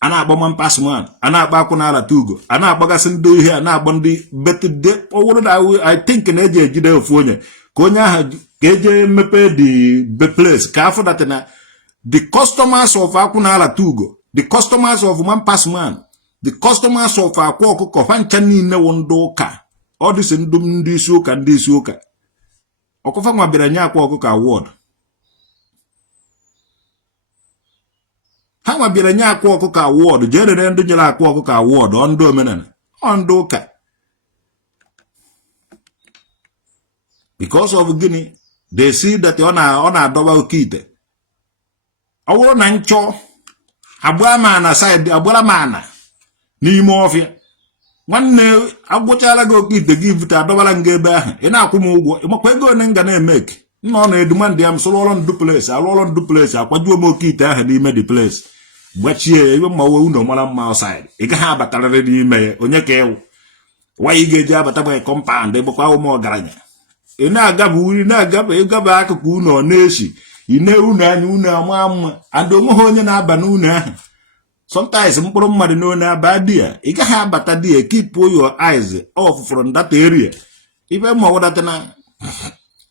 Ana agba man pass man, ana agba akwụna ala tugo, ana agbagasị ndị ihe, ana agba ndị betide owuru na I think na eji ejide ofu onye ka onye ahụ ka eje mepe the place ka afọ that na the customers of akwụna ala tugo, the customers of man pass man, the customers of akwa ọkụkọ fancha niile wụ ndị ụka. Ọ dịsị ndị isi ụka ọkụfa nwa bịara nye akwa ọkụkọ award. Ha nwa bịara nye akwa ọkụkọ award, jerere ndị nyere akwa ọkụkọ award ọ ndị omenala ọ ndị ụka. Because of gịnị? They see that ọ na-adọba oke ite. Ọ bụrụ na nchọ agbara mana side agbara mana n'ime ọfịa nwanne agwụchala gị oke ite gị vute adọbara nga ebe ahụ ị na-akwụ m ụgwọ ịmakwa ego one nga na-emeke nna ọ na-edumandị ya m soro ọrụ ndụ place alụ ọrụ ndụ place akwajuo m oke ite ahụ n'ime the place gbachie ebe mma uwe unu mara mma outside ị gaghị abatarịrị n'ime ya onye ka ewu nwaanyị ga-eji abata gba compound ịgbakwa ụmụ ọgaranya ị na-agaba uri na-agaba ịgaba akụkụ unu ọ na-eshi ine unu anya unu ama mma and onwe ha onye na-aba n'unu ahụ. Sometimes mkpụrụ mmadụ n'one aba di ya ị gaghị abata di ya, keep your eyes off from that area. Ife ma wadata na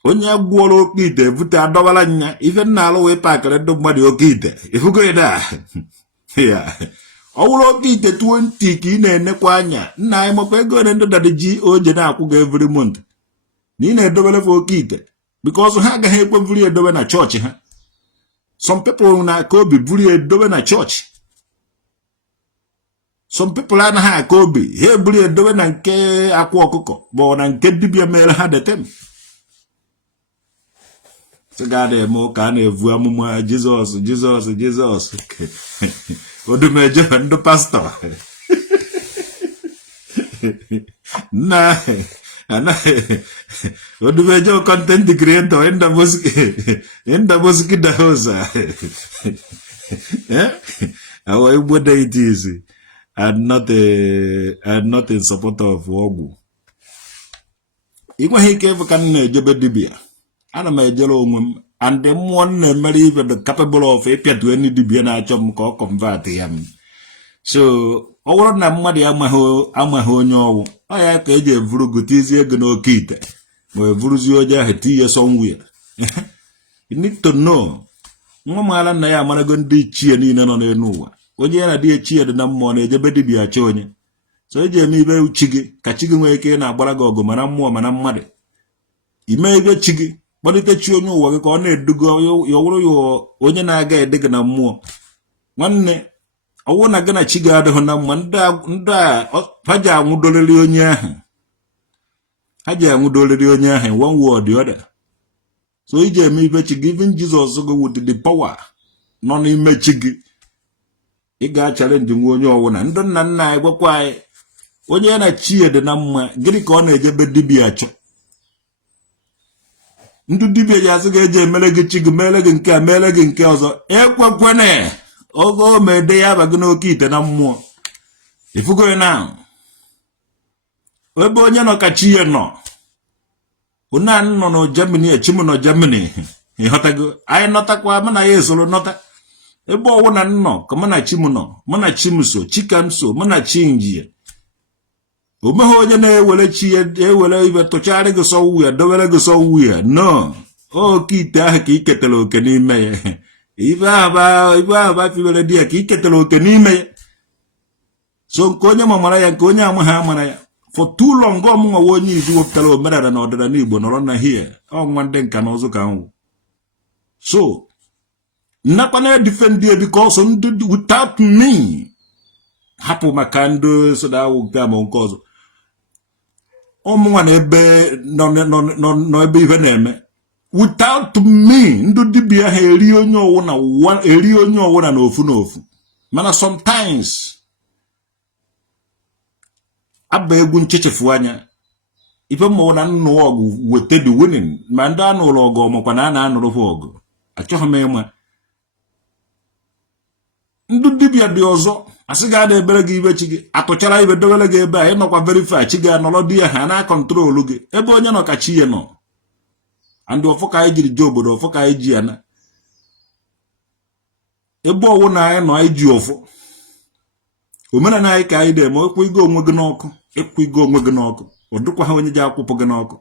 onye gwụọrọ oke ite vute adọbara nya ife nna alụ wee pakịrị ndị mmadụ oke ite ifugo ya ya ọ wụrụ oke ite 20 ka ị na-enekwa anya nna anyị makwa ego ole ndị dada ji oje na-akwụ gị every month na ị na-edobere fa oke ite because ha agaghị ekwe buru edobe na chọọchị ha. Some people na aka obi buru edobe na chọọchị, some people anaghị aka obi ha eburu edobe na nke akwa ọkụkọ bụ na nke dibịa mere ha detem. Sịgadị eme ụka a na-evu amụma Jizọs odumeje ndị pastọ nna odumeje content creator in the mosque da hosa our Igbo deities are not in support of ọgwụ. Ị nweghị ike ịfụ ka m na-ejebe dibịa, ana m ejere onwe m and mmụọ na-emere ife the capable of ịpịatu any dibịa na-achọ m ka ọ convert ya m. So ọ bụrụ na mmadụ amaghị onye ọwụ ọ ya ka eji evuru gotizie ego n'oke ite ma evuruzie onye ahụ tinye somewhere. You need to know. Nwa maara nna ya amarago ndị ichie niile nọ n'elu ụwa. Onye ya na dị ichie dị na mmụọ na-ejebe dibịa achọ onye. So eji eme ibe chi gị ka chi gị nwee ike na-agbara gị ọgụ mana mmụọ mana mmadụ. Ime ebe chi gị kpọlite chi onye ụwa gị ka ọ na-edugo ya wụrụ ya onye na-aga ede gị na mmụọ. Nwanne ọwụ na gị na chi gị adịghị na mma ndị a ha ji anwụdoliri onye ahụ. Ha ji anwụdoliri onye ahụ one way or the other. So iji eme ibe chi gị even Jesus go with the power nọ n'ime chi gị. Ị ga-challenge nwe onye ọwụna ndị nna nna anyị gwakwa anyị onye ya na chi dị na mma gịnị ka ọ na-ejebe dibịa achọ. Ndị dibịa ji asị ga-eji emere gị chi gị mere gị nke a mere gị nke ọzọ ekwekwane ogo mede ya abaghị n'oke ite na mmụọ. Ifugo ya na ebe onye nọ ka chi ya nọ una nọ na Germany echi m nọ Germany ịghọtago anyị nọtakwa mụ na ya esoro nọta ebe ọwụ na nnọ ka mụ na chi m nọ mụ na chi m so chika m so mụ na chi njie omeho onye na-ewere chi ya ewere ibe tụchara gị sọ ya dobere gị sọ ya no oke ite ahụ ka iketara oke n'ime ya ibe ahụ bafibere di ya ka iketara oke n'ime ya so nke onye mamara ya nke onye amaghị amara ya for too long ọmụnwa onye izu wepụtara omenala na ọdịnala Igbo nọrọ na hie ọnwa ndị nka na ụzụ ka nwụ so nnakwa na-edifendi ya because ndị without me hapụ maka ndị soda awụ nke ama nke ọzọ ọmụnwa na ebe nọ ebe ihe na-eme without me ndị dibịa ha eri onye ọwụna n'ofu n'ofu mana sometimes abba egwu nchechefu anya ife mmụọ na nnụ ọgụ weta the winning ma ndị anụrụ ọgụ ọmakwa na a na-anụrụ ha ọgụ achọghị m ịma ndị dibịa dị ọzọ asị ga ada ebere gị ibe chi gị atụchara ibe dowere gị ebe a ịnọkwa verify chi gị anọrọ di ya ha na-akọntrolu gị ebe onye nọ ka chi ya nọ andị ọfọ ka anyị jiri ji obodo ọfọ ka anyị ji ya na ebe ọwụ na anyị nọ anyị ji ọfọ omenala anyị ka anyị na-eme ịkwụgo onwe gị n'ọkụ ịkwụgo onwe gị n'ọkụ ọ dịkwa ha onye ji akwụpụ gị n'ọkụ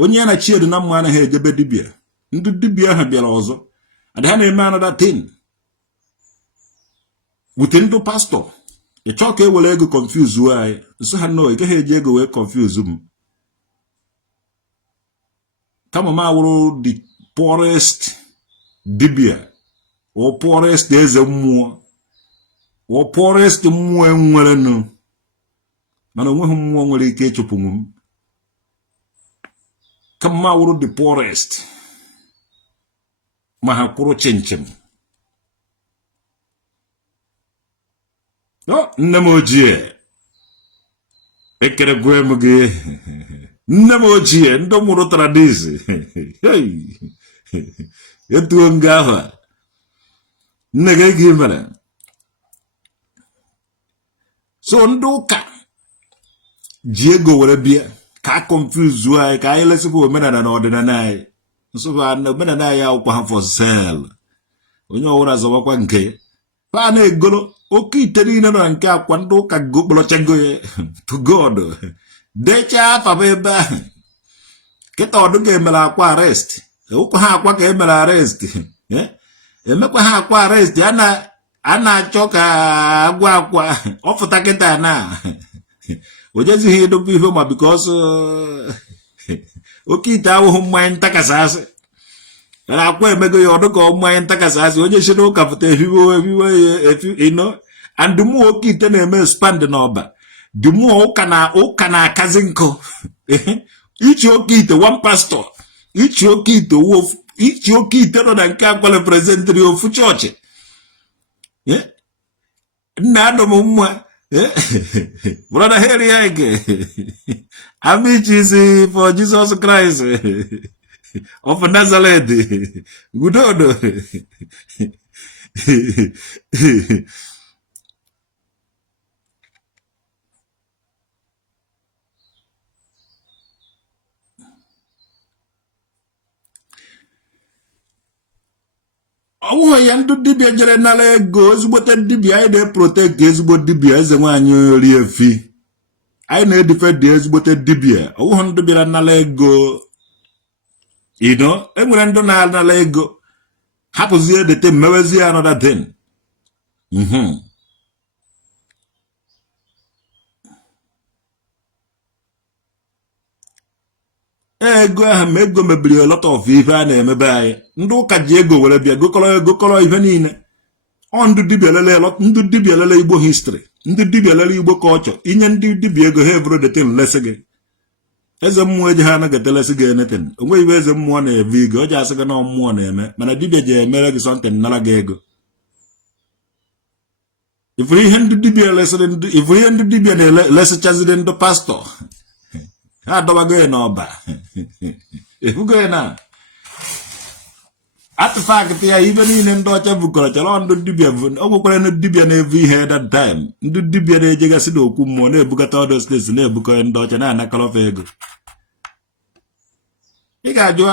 onye ya na chi edu na mma anaghị ejebe dibịa ndị dibịa ahụ bịara ọzọ adị ha na-eme another thing wute ndị pastọ ịchọ ka e were ego confuse anyị nso ha no ị gaghị eji ego wee confuse m kama m awụrụ the poorest dibịa or poorest eze mmụọ or poorest mmụọ enwere nụ mana onweghị mmụọ nwere ike ịchụpụ m kama m awụrụ the poorest ma ha kwụrụ chinchin nne m ochie ekere gwe m gị nne m ochie ndị mụrụ tradisi etuo nga ahụ a nne gị gị mere so ndị ụka ji ego were bịa ka a confuse anyị ka anyị lesịkwa omenala na ọdịnala anyị nsogbu omenala anyị akwụkwọ ha for sale onye ọwụra zọbakwa nke ya pa na-egolo oke ite niile nọ nke akwa ndị ụka kpọrọchago ya to God dechaa afaba ebe ahụ kịta ọdụ ga-emere akwa arrest ụkwa ha akwa ka emere arrest emekwa ha akwa arrest a na-achọ ka agwa akwa ọfụta kịta na ojezighị edobe ihe ma because oke ite awụghị mmanya ntakasị asị akwa emego ya ọdụ ka mmanya ntakasị asị onye si n'ụka pụta efiwe and mmụọ oke ite na-eme expand n'ọba dị mmụọ ụka na-akazi nkụ ichi oke ite one pastor ichi oke ite nọ na nke akwa representri ofu chọọchị nna adọm mma brother Harry Ege amichisi for Jesus Christ of Nazareth gudodo ọwụghị ya ndị dibịa jere nala ego ezigbote dibịa anyị na-eprotect ezigbo dibịa eze nwaanyị ori efi anyị na-edife dị ezigbote dibịa ọwụghị ndị bịara nala ego enwere ndị na-anala ego hapụzie dete mmewezie another thing ego ahụ ma ego mebiri a lot of ife a na-emebe anyị ndị ụka ji ego were bịa gokọrọ ife niile ọ ndị dibịa lele Igbo history ndị dibịa lele Igbo culture inye ndị dibịa ego ha eburu detin lesị gị eze mmụọ eji ha anaghị lesị gị enetin onwe ibe eze mmụọ na-eve ego o ji asị gị na mmụọ na-eme mana dibịa ji emere gị sọntin nara gị ego ifuru ihe ndị dibịa na-elesịchaziri ndị pastọ ha adọbago ya n'ọba efugo ya na atụfakt ya ibe niile ndị ọcha bukọrọ chọrọ ndị dibịa ọ nwekwara ndị dibịa na-evu ihe that time ndị dibịa na-ejegasị n'okwu mmụọ na-ebukata ọdọ steeti na-ebukọ ndị ọcha na-anakọrọfa ego ị ga-ajụ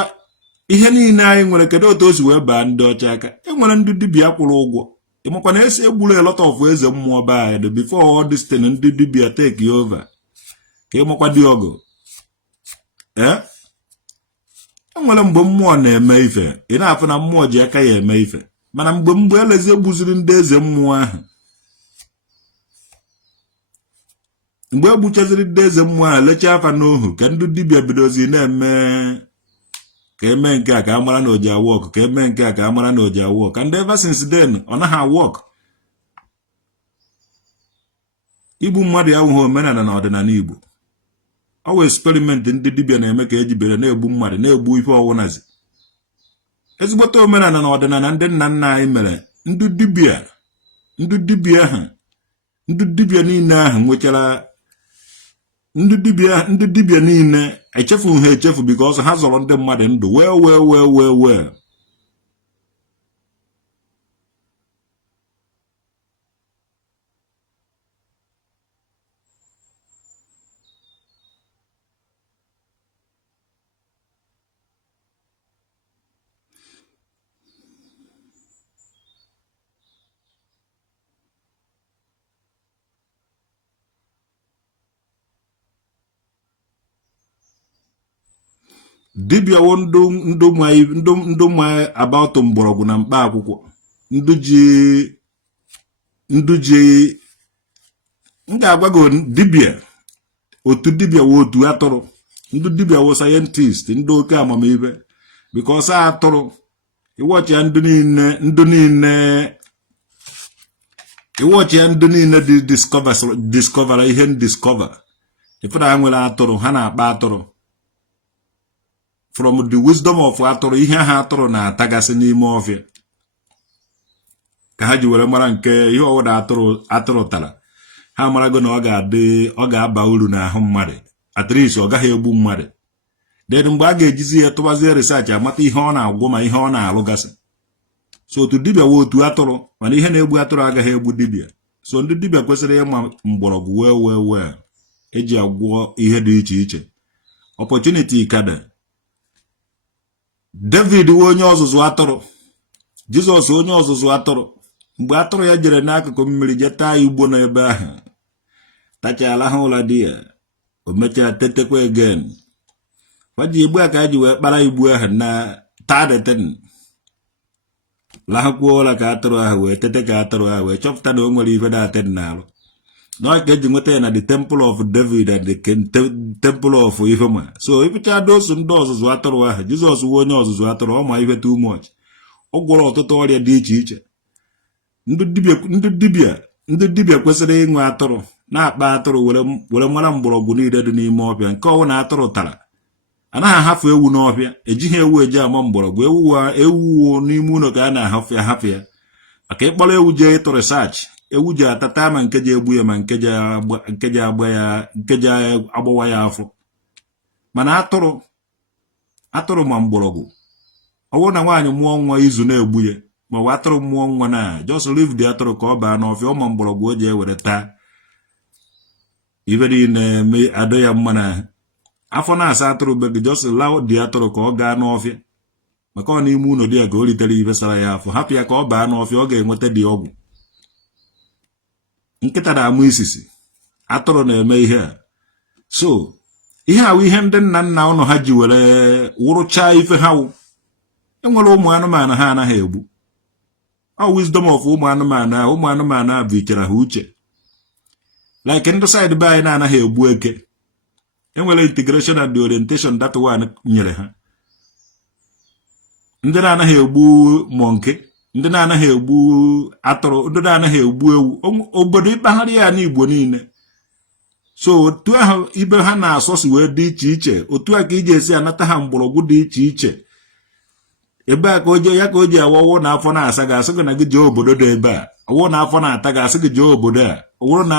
ihe niile anyị nwere kedu otu o si wee baa ndị ọcha aka enwere ndị dibịa kwụrụ ụgwọ ịmakwa na esi egburu a lot of eze mmụọ be anyị before all this thing ndị dibịa take over ka ịmakwa dị ọgụ enwere mgbe mmụọ na-eme ife ị na-afụ na mmụọ ji aka ya eme ife mana mgbe elezi egbuziri ndị eze mmụọ ahụ mgbe egbuchaziri ndị eze mmụọ ahụ lecha afa n'ohu ka ndị dibịa bidozi na-eme ka eme nke a ka a mara na oji awọk ka eme nke a ka a mara na oji awọk ka ndị ever since then ọ naghị awọk. Igbu mmadụ ya nwụghị omenala na ọdịnala Igbo ọ wụ eksperimenti ndị dibịa na-eme ka ejibere na-egbu mmadụ na-egbu ife ọwụnazi ezigbote omenala na ọdịnala ndị nna nna anyị mere ndị dibịa niile ahụ nwechara ndị dibịa niile echefu ha echefu because ha zọrọ ndị mmadụ ndụ wee dibịa wo ndụ ma about mgbọrọgwụ na mkpa akwụkwọ ndụ ji m ga-agwa gị dibịa otu dibịa wo otu atụrụ ndụ dibịa wo sayentist ndị oke amamihe because atụrụ iwọchi ya ndụ niile dị discover ihe discover ifere ha nwere atụrụ ha na-akpa atụrụ from the wisdom of atụrụ ihe ha atụrụ na-atagasị n'ime ọfịa ka ha ji were mara nke ihe ọwụda atụrụ tara ha marago na ọ ga-aba uru n'ahụ mmadụ at least ọ gaghị egbu mmadụ then mgbe a ga-ejizi ya tụbazie research amata ihe ọ na-agwụ ma ihe ọ na-alụgasị so otu dibịa wee otu atụrụ mana ihe na-egbu atụrụ agaghị egbu dibịa so ndị dibịa kwesịrị ịma mgbọrọgwụ wee eji agwọ ihe dị iche iche opportunity kada David onye ọzụzụ atụrụ Jizọs onye ọzụzụ atụrụ mgbe atụrụ ya jere n'akụkụ mmiri je taa igbo n'ebe ahụ tachala ha ụla di ya o mechara tetekwa again gbaji igbo a ka a ji wee kpara igbo ahụ na tadeten lahụkwa ụla ka atụrụ ahụ wee tete ka atụrụ ahụ wee chọpụta na o nwere ife na-aten n'alụ na ka eji nweta ya na the temple of David and the temple of Ifema so ịpụcha dosu ndị ọzụzụ atụrụ ahụ Jizọs wee onye ọzụzụ atụrụ ọ ma ife too much ọ gwọrọ ọtụtụ ọrịa dị iche iche ndị dibịa kwesịrị ịnwe atụrụ na-akpa atụrụ were mara mgbọrọgwụ niile dị n'ime ọbịa nke ọwụ na atụrụ tara anaghị ahafụ ewu n'ọbịa ejighị ewu eji ama mgbọrọgwụ ewuwo n'ime ụlọ ka a na-ahafụ ya maka ịkpọrọ ewu jee ịtụ research ewu ji atata ma nke ji egbu ya ma nke ji agbawa ya afọ mana atụrụ ma mgbọrọgwụ ọ bụrụ na nwaanyị mụọ nwa izu na-egbu ya ma ọ atụrụ mmụọ nwa na just leave the atụrụ ka ọ baa n'ọfịa ọma mgbọrọgwụ o ji ewere taa ibe niile adọ ya mma na afọ na-asa atụrụ be gị just allow the atụrụ ka ọ gaa n'ọfịa maka ọ n'ime ụlọ dị ya ka o ritere ife sara ya afọ hapụ ya ka ọ baa n'ọfịa ọ ga-enweta dị ọgwụ nkịta na-amụ isisi atụrụ na-eme ihe a so ihe awụ ihe ndị nna nna ụnụ ha ji were wụrụchaa ife ha wụ enwere ụmụ anụmanụ ha anaghị egbu ọ wisdom of ụmụ anụmanụ a bụ ichere ha uche like ndị side be anyị na-anaghị egbu eke enwere integration and the orientation that one nyere ha ndị na-anaghị egbu monkey ndị na-anaghị egbu atụrụ ndị na-anaghị egbu ewu obodo ịkpagharị ya n'Igbo niile so otu ahụ ibe ha na-asọsi wee dị iche iche otu a ka iji esi anata ha mgbọrọgwụ dị iche iche ebe a ka o ji awa ọwụ na afọ na-asa ga-asị gị na gị jee obodo dị ebe a ọwụ na afọ na-ata ga-asị gị jee obodo a ọ bụrụ na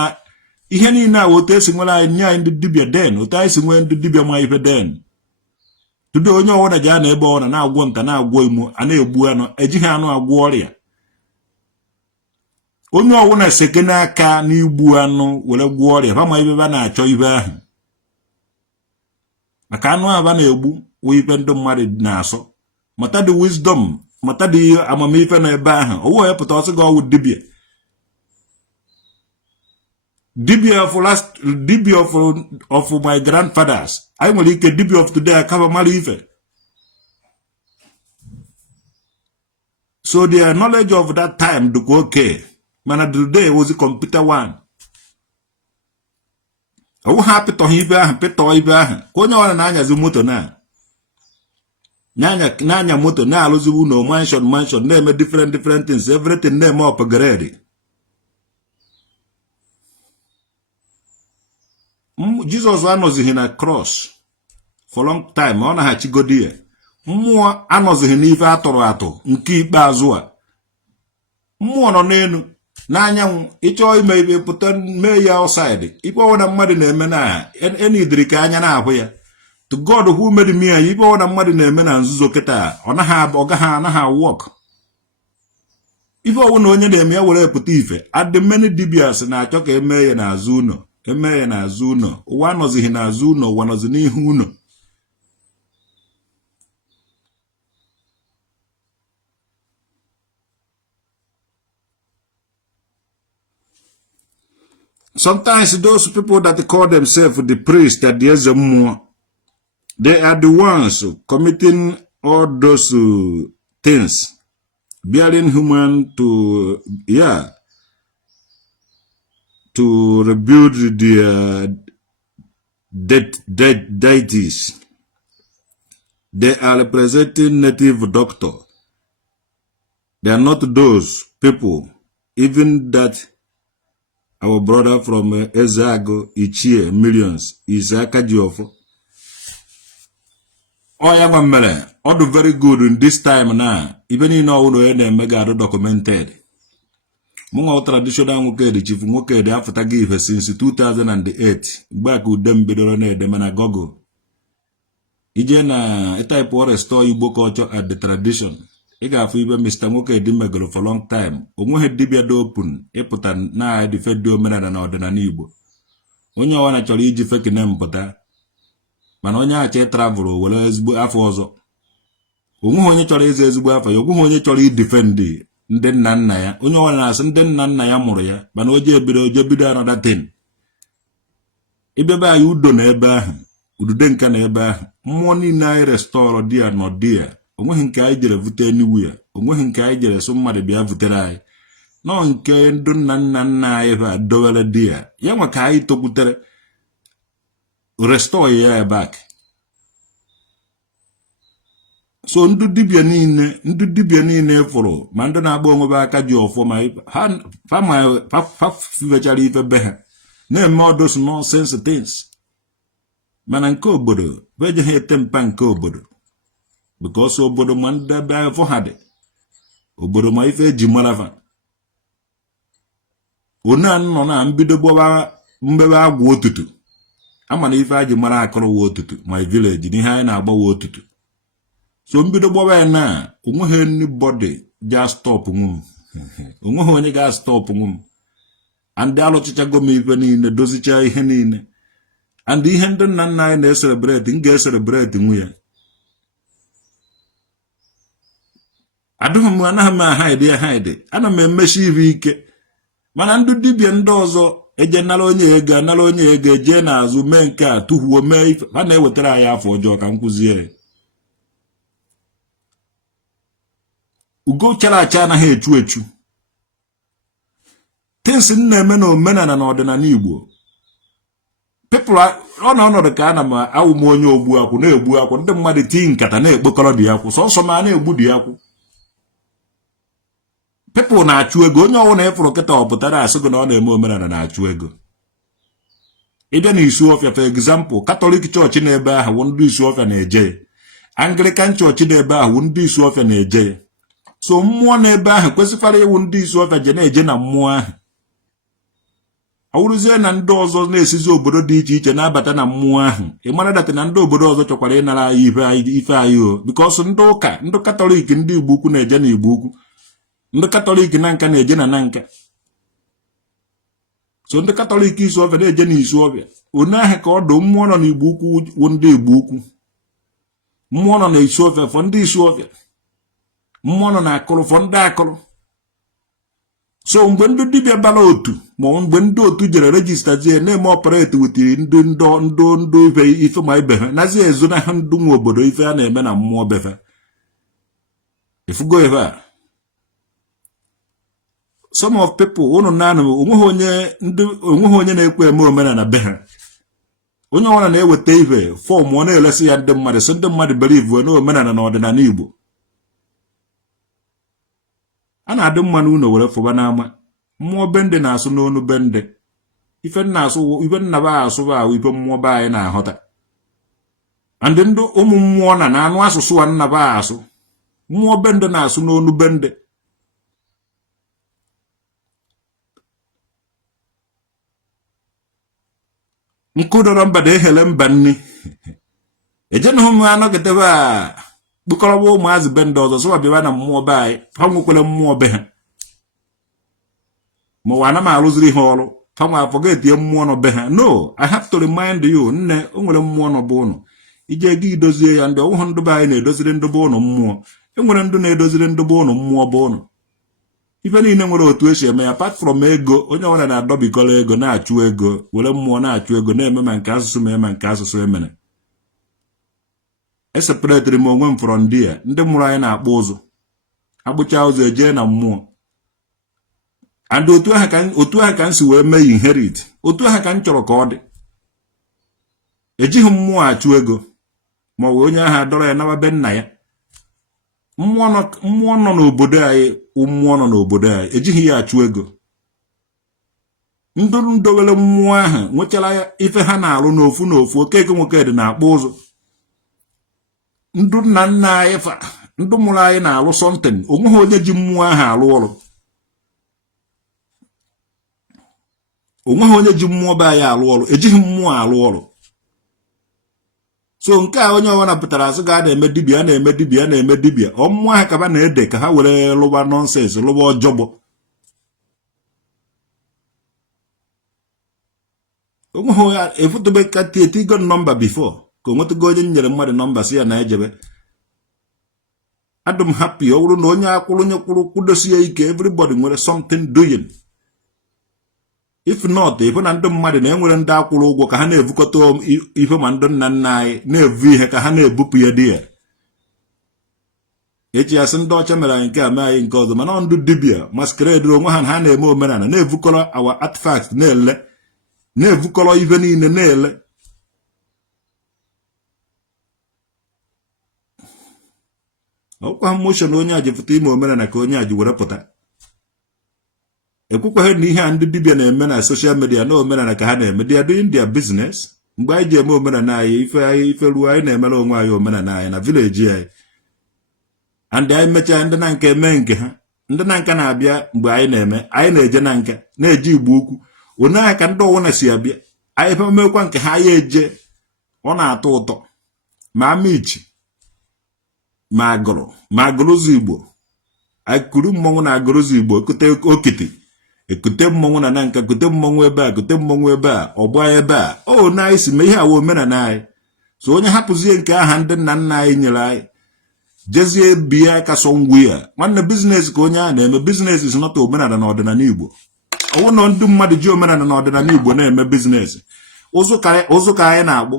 ihe niile a otu esi nwere anyị nye anyị ndị dibịa den otu anyị si nwee ndị dibịa ma ife den tudo onye ọwụna ji a na ebe ọwụna na-agwọ nta na-agwọ imo a na-egbu anụ ejighị anụ agwọ ọrịa onye ọwụna seke n'aka n'igbu anụ were gwụọ ọrịa ha ma ibe ba na-achọ ibe ahụ maka anụ ahụ ba na-egbu wụ ife ndị mmadụ na-asọ mata dị wisdom mata dị amamife na ebe ahụ owu epụta ọsị gị ọwụ dibịa dibia of my grandfathers. I will like a dibia of today, I cover Malife. So their knowledge of that time do go okay. Man, today was a computer one. Oh, happy to Hiba, Peto Iba, Konya Nanya Zumuto na. Nanya moto na Luzuno, mansion, name different things, everything name up a grade. Jesus was in a cross for a long time. On a hachigodia. Mmụọ anọzighị n'ife atụrụ atụ nke ikpeazụ a. Mmụọ nọ n'elu n'anyanwụ ịchọ ime ibe pụta mee ya outside. Ife ọwụna mmadụ na-eme na enidiri ka anya na-ahụ ya. To God who made me a ife ọwụna mmadụ na-eme na nzuzo kịta ọ anaghị work. Ife ọwụna onye na-eme ya were pụta ife. Adị many dibias na-achọ ka eme ya n'azụ ụlọ. Eme ya n'azụ ụlọ. Ụwa anọzighị n'azụ ụlọ, ụwa nọzi n'ihu ụlọ. Sometimes those people that call themselves the priest at the Ezemua, they are the ones committing all those things, bearing human to rebuild their deities. They are representing native doctor. They are not those people, even that our brother from Ezago, Ichie, millions, is Akajiofo. Oh, young man, all the very good in this time now, even in all the mega documented. Mungo traditional mukedi, chief mukedi, after give since 2008, back with them bidorone, them and gogo. Ijena, a type of restore Igbo culture at the tradition. Iga fu ibe Mr. Nwoke Edimegolo for long time. Onwehe dibia do open. Eputa na edife di omenala na ọdịnala Igbo. Onye ọwana chọrọ iji fake name pụta. Mana onye ache travel were ezigbo afọ ọzọ. Onwehe onye chọrọ eze ezigbo afọ ya. Onwehe onye chọrọ idefend ndị nna nna ya. Onye ọwana na-asị ndị nna nna ya mụrụ ya. Mana oje bido another thing. Ibebe anyị udo na ebe ahụ. Udude nka na ebe ahụ. Mmụọ niile anyị restore dia nọ dia. Onweghị nke anyị jere vute anywhere. Onweghị nke anyị jere so mmadụ bịa vutere anyị. Nọ nke ndụ nna nna nna anyị ha dowere di ya. Ya nwa ka anyị tokwutere restore ya back. So ndụ dibịa niile fụrụ ma ndị na-agba onwe aka ji ọfọ ma ha fivechara ife be ha na-eme all those nonsense things. Mana nke obodo beje ha ete mpa nke obodo. Because obodo ma ndị be afọ ha dị. Obodo ma ife eji marafa. Onu anọ na mbido gbawa mbebe agwa otutu. Ama na ife aji mara akọrọ wa otutu my village n'ihe anyị na-agbawa otutu. So mbido gbawa ya na onweghị anybody just stop nwum. Onweghị onye ga stop nwum. And alọchichago m ife niile dozicha ihe niile. And ihe ndị nna nna anyị na-celebrate ga-celebrate nwu ya. Anaghị m hide. Ana m emechi ife ike. Mana ndị dibịa ndị ọzọ eje nara onye ego eje n'azụ mee nke a tuhuo mee ife ha na-ewetara anyị afọ ọjọọ ka m kwuzie. Ugo chara acha anaghị echu. Things na-eme na omenala na ọdịnala Igbo. People ọ na ọnọdụ ka ana m awụ m onye ogbu akwụ na-egbu akwụ ndị mmadụ tii nkata na-ekpokọrọ dị akwụ sọsọ ma na-egbu dị akwụ. People na-achụ ego onye ọwụ na-efuru kịta ọpụtara asị gị na ọ na-eme omenala na-achụ ego. Ịbịa na Isuọfịa for example, Catholic Church n'ebe ahụ ndị Isuọfịa na-eje. Anglican Church n'ebe ahụ ndị Isuọfịa na-eje. So mmụọ n'ebe ahụ kwesịkwara iwu ndị Isuọfịa je na-eje na mmụọ ahụ. Awụrụzie na ndị ọzọ na-esizi obodo dị iche iche na-abata na mmụọ ahụ. Ị mara data na ndị obodo ọzọ chọkwara ịnara anyị ife anyị o. Because ndị ụka, ndị Katọlik, ndị Igbo ukwu na-eje na Igbo ukwu. Ndị Katọlik na nka na-eje na nka. So ndị Katọlik Isuọfịa na-eje na Isuọfịa. Onye ahụ ka ọdụ mmụọ nọ n'Igbo ukwu wụ ndị Igbo ukwu. Mmụọ nọ na Isuọfịa fọ ndị Isuọfịa. Mmụọ nọ na Akụrụ fọ ndị Akụrụ. so mgbe ndị dibịa bara otu ma mgbe ndị otu jere regista zie na-eme ọpareti wetiri ndụ ife ma ibe ha nazi ezo na ha ndụ nwe obodo ife a na-eme na mmụọ befe ifugo ife a some of people unu na-anụ onweghị onye na-ekwe eme omenala be ha onye ọbụla na-eweta ife fọm ọ na-elesi ya ndị mmadụ so ndị mmadụ believe na omenala na ọdịnala Igbo a na-adị mma na ụlọ were fụba n'ama mmụọ bende na-asụ n'onu bende ife nna ba asụ ba ahụ ife mmụọ be anyị na-aghọta and ndị ụmụ mmụọ na anụ asụsụ a nna ba asụ mmụọ bende na-asụ n'onu bende nkụdọrọ mba na-ehele mba nni ejenụhụ m anọgidebe a kpụkọrọba ụmụazị bende ọzọ sọba bịaba na mmụọ be anyị ha nwekwere mmụọ be ha ma ụwa ana m arụziri ha ọrụ ha nwa afọ ga-etinye mmụọ nọ be ha no I have to remind you nne o nwere mmụọ nọ be ụnụ ije ego idozie ya ndị ọwụhụ ndị be anyị na-edoziri ndị be ụnụ mmụọ enwere ndị na-edoziri ndị be ụnụ mmụọ be ụnụ ife niile nwere otu esi eme ya apart from ego onye ọbụla na-adọbikọrọ ego na-achụ ego were mmụọ na-achụ ego na-eme ma nke asụsụ ma eme nke asụsụ emere eseparetịrị m onwe m fọrọ ndị a ndị mụrụ anyị na-akpụ ụzụ agbụcha ụzọ ejee na mmụọ and otu ahụ ka m si wee mee inherit otu ahụ ka m chọrọ ka ọ dị ejighị mmụọ achụ ego ma ọ bụ onye ahụ adọrọ ya nawa be nna ya mmụọ nọ n'obodo anyị mmụọ nọ n'obodo anyị ejighị ya achụ ego ndị ndowere mmụọ ahụ nwechara ya ife ha na-alụ n'ofu n'ofu okeke nwoke dị na-akpụ ụzụ ndụ nna nna anyị ndụ mụrụ anyị na-alụ sọnten onweghị onye ji mmụọ ahụ alụ ọrụ onweghị onye ji mmụọ be anyị alụ ọrụ ejighị mmụọ alụ ọrụ so nke a onye ọbụla pụtara asị ga na-eme dibịa na-eme dibịa na-eme dibịa ọmmụọ ha kaba na-ede ka ha were lụba nọnsensị lụba ọjọgbọ onweghị ya efutebe ka etigo nọmba bifo ka o nwetụgo onye nyere mmadụ nọmba si ya na ejebe adụm happy ọ bụrụ na onye akwụrụ onye kwụrụ kwudosie ike everybody nwere something doing if not ife na ndị mmadụ na-enwere ndị akwụrụ ụgwọ ka ha na-evukọta ife ma ndị nna nna anyị na-evu ihe ka ha na-ebupụ ya dị ya echi asị ndị ọcha mere anyị nke a mee anyị nke ọzọ mana ndụ dibịa masquerade onwe ha na ha na-eme omenala na-evukọrọ our artifacts na-ele na-evukọrọ ife niile na-ele ọkwa motion onye a ji pụta ime omenala ka onye a ji were pụta ekwukwaghị na ihe a ndị dibịa na-eme na social media na omenala ka ha na-eme they are doing their business mgbe anyị ji eme omenala anyị ife ruo anyị na-emere onwe anyị omenala anyị na vileji anyị and anyị mechaa ndị na nke eme nke ha ndị na nka na-abịa mgbe anyị na-eme anyị na-eje na nka na-eje igbo ukwu onye aka ndị ọwụna si abịa anyị fememekwa nke ha ya eje ọ na-atọ ụtọ ma amichi ma agụrụzi igbo anyị kuru mmọnwụ na agụrụzi igbo ekute okiti ekute mmọnwụ na nka kute mmọnwụ ebe a kute mmọnwụ ebe a ọgba ebe a o na anyị si ma ihe awa omenala anyị so onye hapụzie nke aha ndị nna nna anyị nyere anyị jezie biya aka sọ ngwu ya nwanne biznes ka onye a na-eme biznes is not omenala na ọdịnala igbo ọwụ na ndị mmadụ ji omenala na ọdịnala igbo na-eme biznes ụzụ ka anyị na-agbụ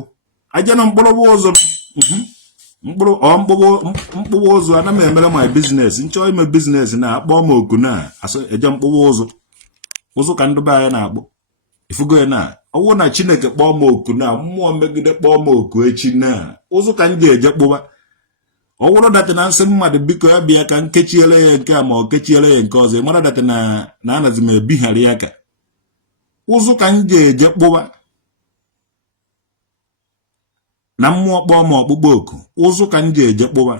aje na mkpụrụ ụzọ mkpụrụ ụzụ ana m emere my biznes nchọ ime biznes na-akpọ m oku na eje mkpụrụ ụzụ ka ndị be anyị na-akpọ ifugo ya na ọwụ na Chineke kpọọ m oku na mmụọ megide kpọọ m oku echi na ụzụ ka m ga-eje kpụba ọwụrụ datị na nsị mmadụ biko ya bịa ka nkechiere ya nke a ma ọ kechiere ya nke ọzọ ịmara datị na anazi m ebigharị ya ka ụzụ ka m ga-eje kpụba na mmụọ kpọọ m ọkpụkpọ oku ụzụ ka m ga-eje kpụba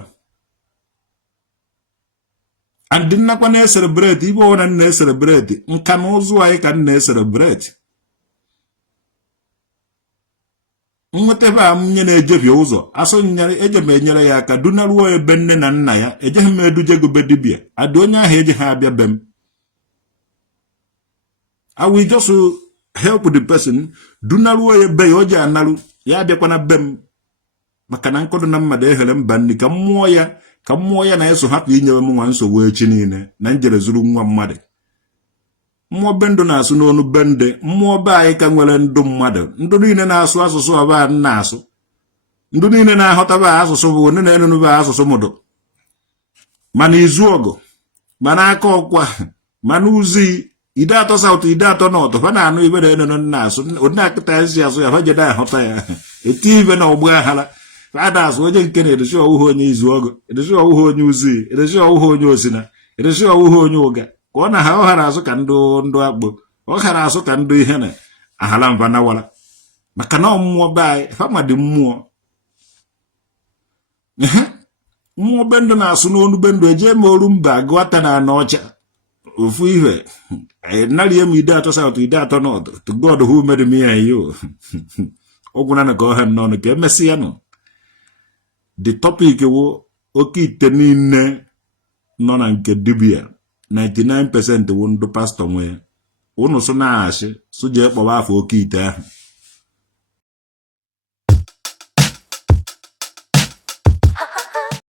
andị nnakwa na-eselebreti ibe ọwụna m na-eselebreti nka na ụzụ anyị ka m na-eselebreti nwetebe a nye na-ejebie ụzọ asụ nyere eje m enyere ya aka dunaruo ebe nne na nna ya ejeghị m edujego be dibịa adị onye ahụ eji ha abịa be m I will just help the person dunaruo ebe ya o ji analụ ya abịakwana be m maka na nkọdụ na mmadụ ehere mba nri ka mmụọ ya na-eso hapụ inyewe m nwa nsogbu echi niile na njere zuru nwa mmadụ mmụọ be ndụ na-asụ n'onu bende mmụọ be anyị ka nwere ndụ mmadụ ndụ niile na-asụ asụsụ ọba na-asụ ndụ niile na-aghọtaba asụsụ bụ onye na-enunube asụsụ mụdụ mana izu ọgụ mana aka ọkwa mana uzi ide atọ saụtụ ide atọ n'ọtụ fa na-anụ ibe na-enunu na-asụ onye akịta esi asụ ya fa jede aghọta ya eti ibe na ọgbụ aghara fada asụ onye nke na-edosi ọwụhụ onye izu ọgụ edosi ọwụhụ onye uzi edosi ọwụhụ onye osina edosi ọwụhụ onye ụga ka ọ na ha ọghara asụ ka ndụ akpụ ọghara asụ ka ndụ ihe na ahala mva nawara maka na mmụọ be anyị fama dị mmụọ mmụọ be ndụ na-asụ n'onu be ndụ eje ma oru mba gụọta na anọ ọcha ofu ihe narie m ide atọ saụtụ ide atọ n'ọdụ to God who made me and you ọgwụ na ka ọha n'ọnụ ka emesịa nọ the topic wụ oke ite niile nọ na nke dibia 99% wụ ndụ pastọ nwee unu so na-achị so jee kpọwa afọ oke ite ahụ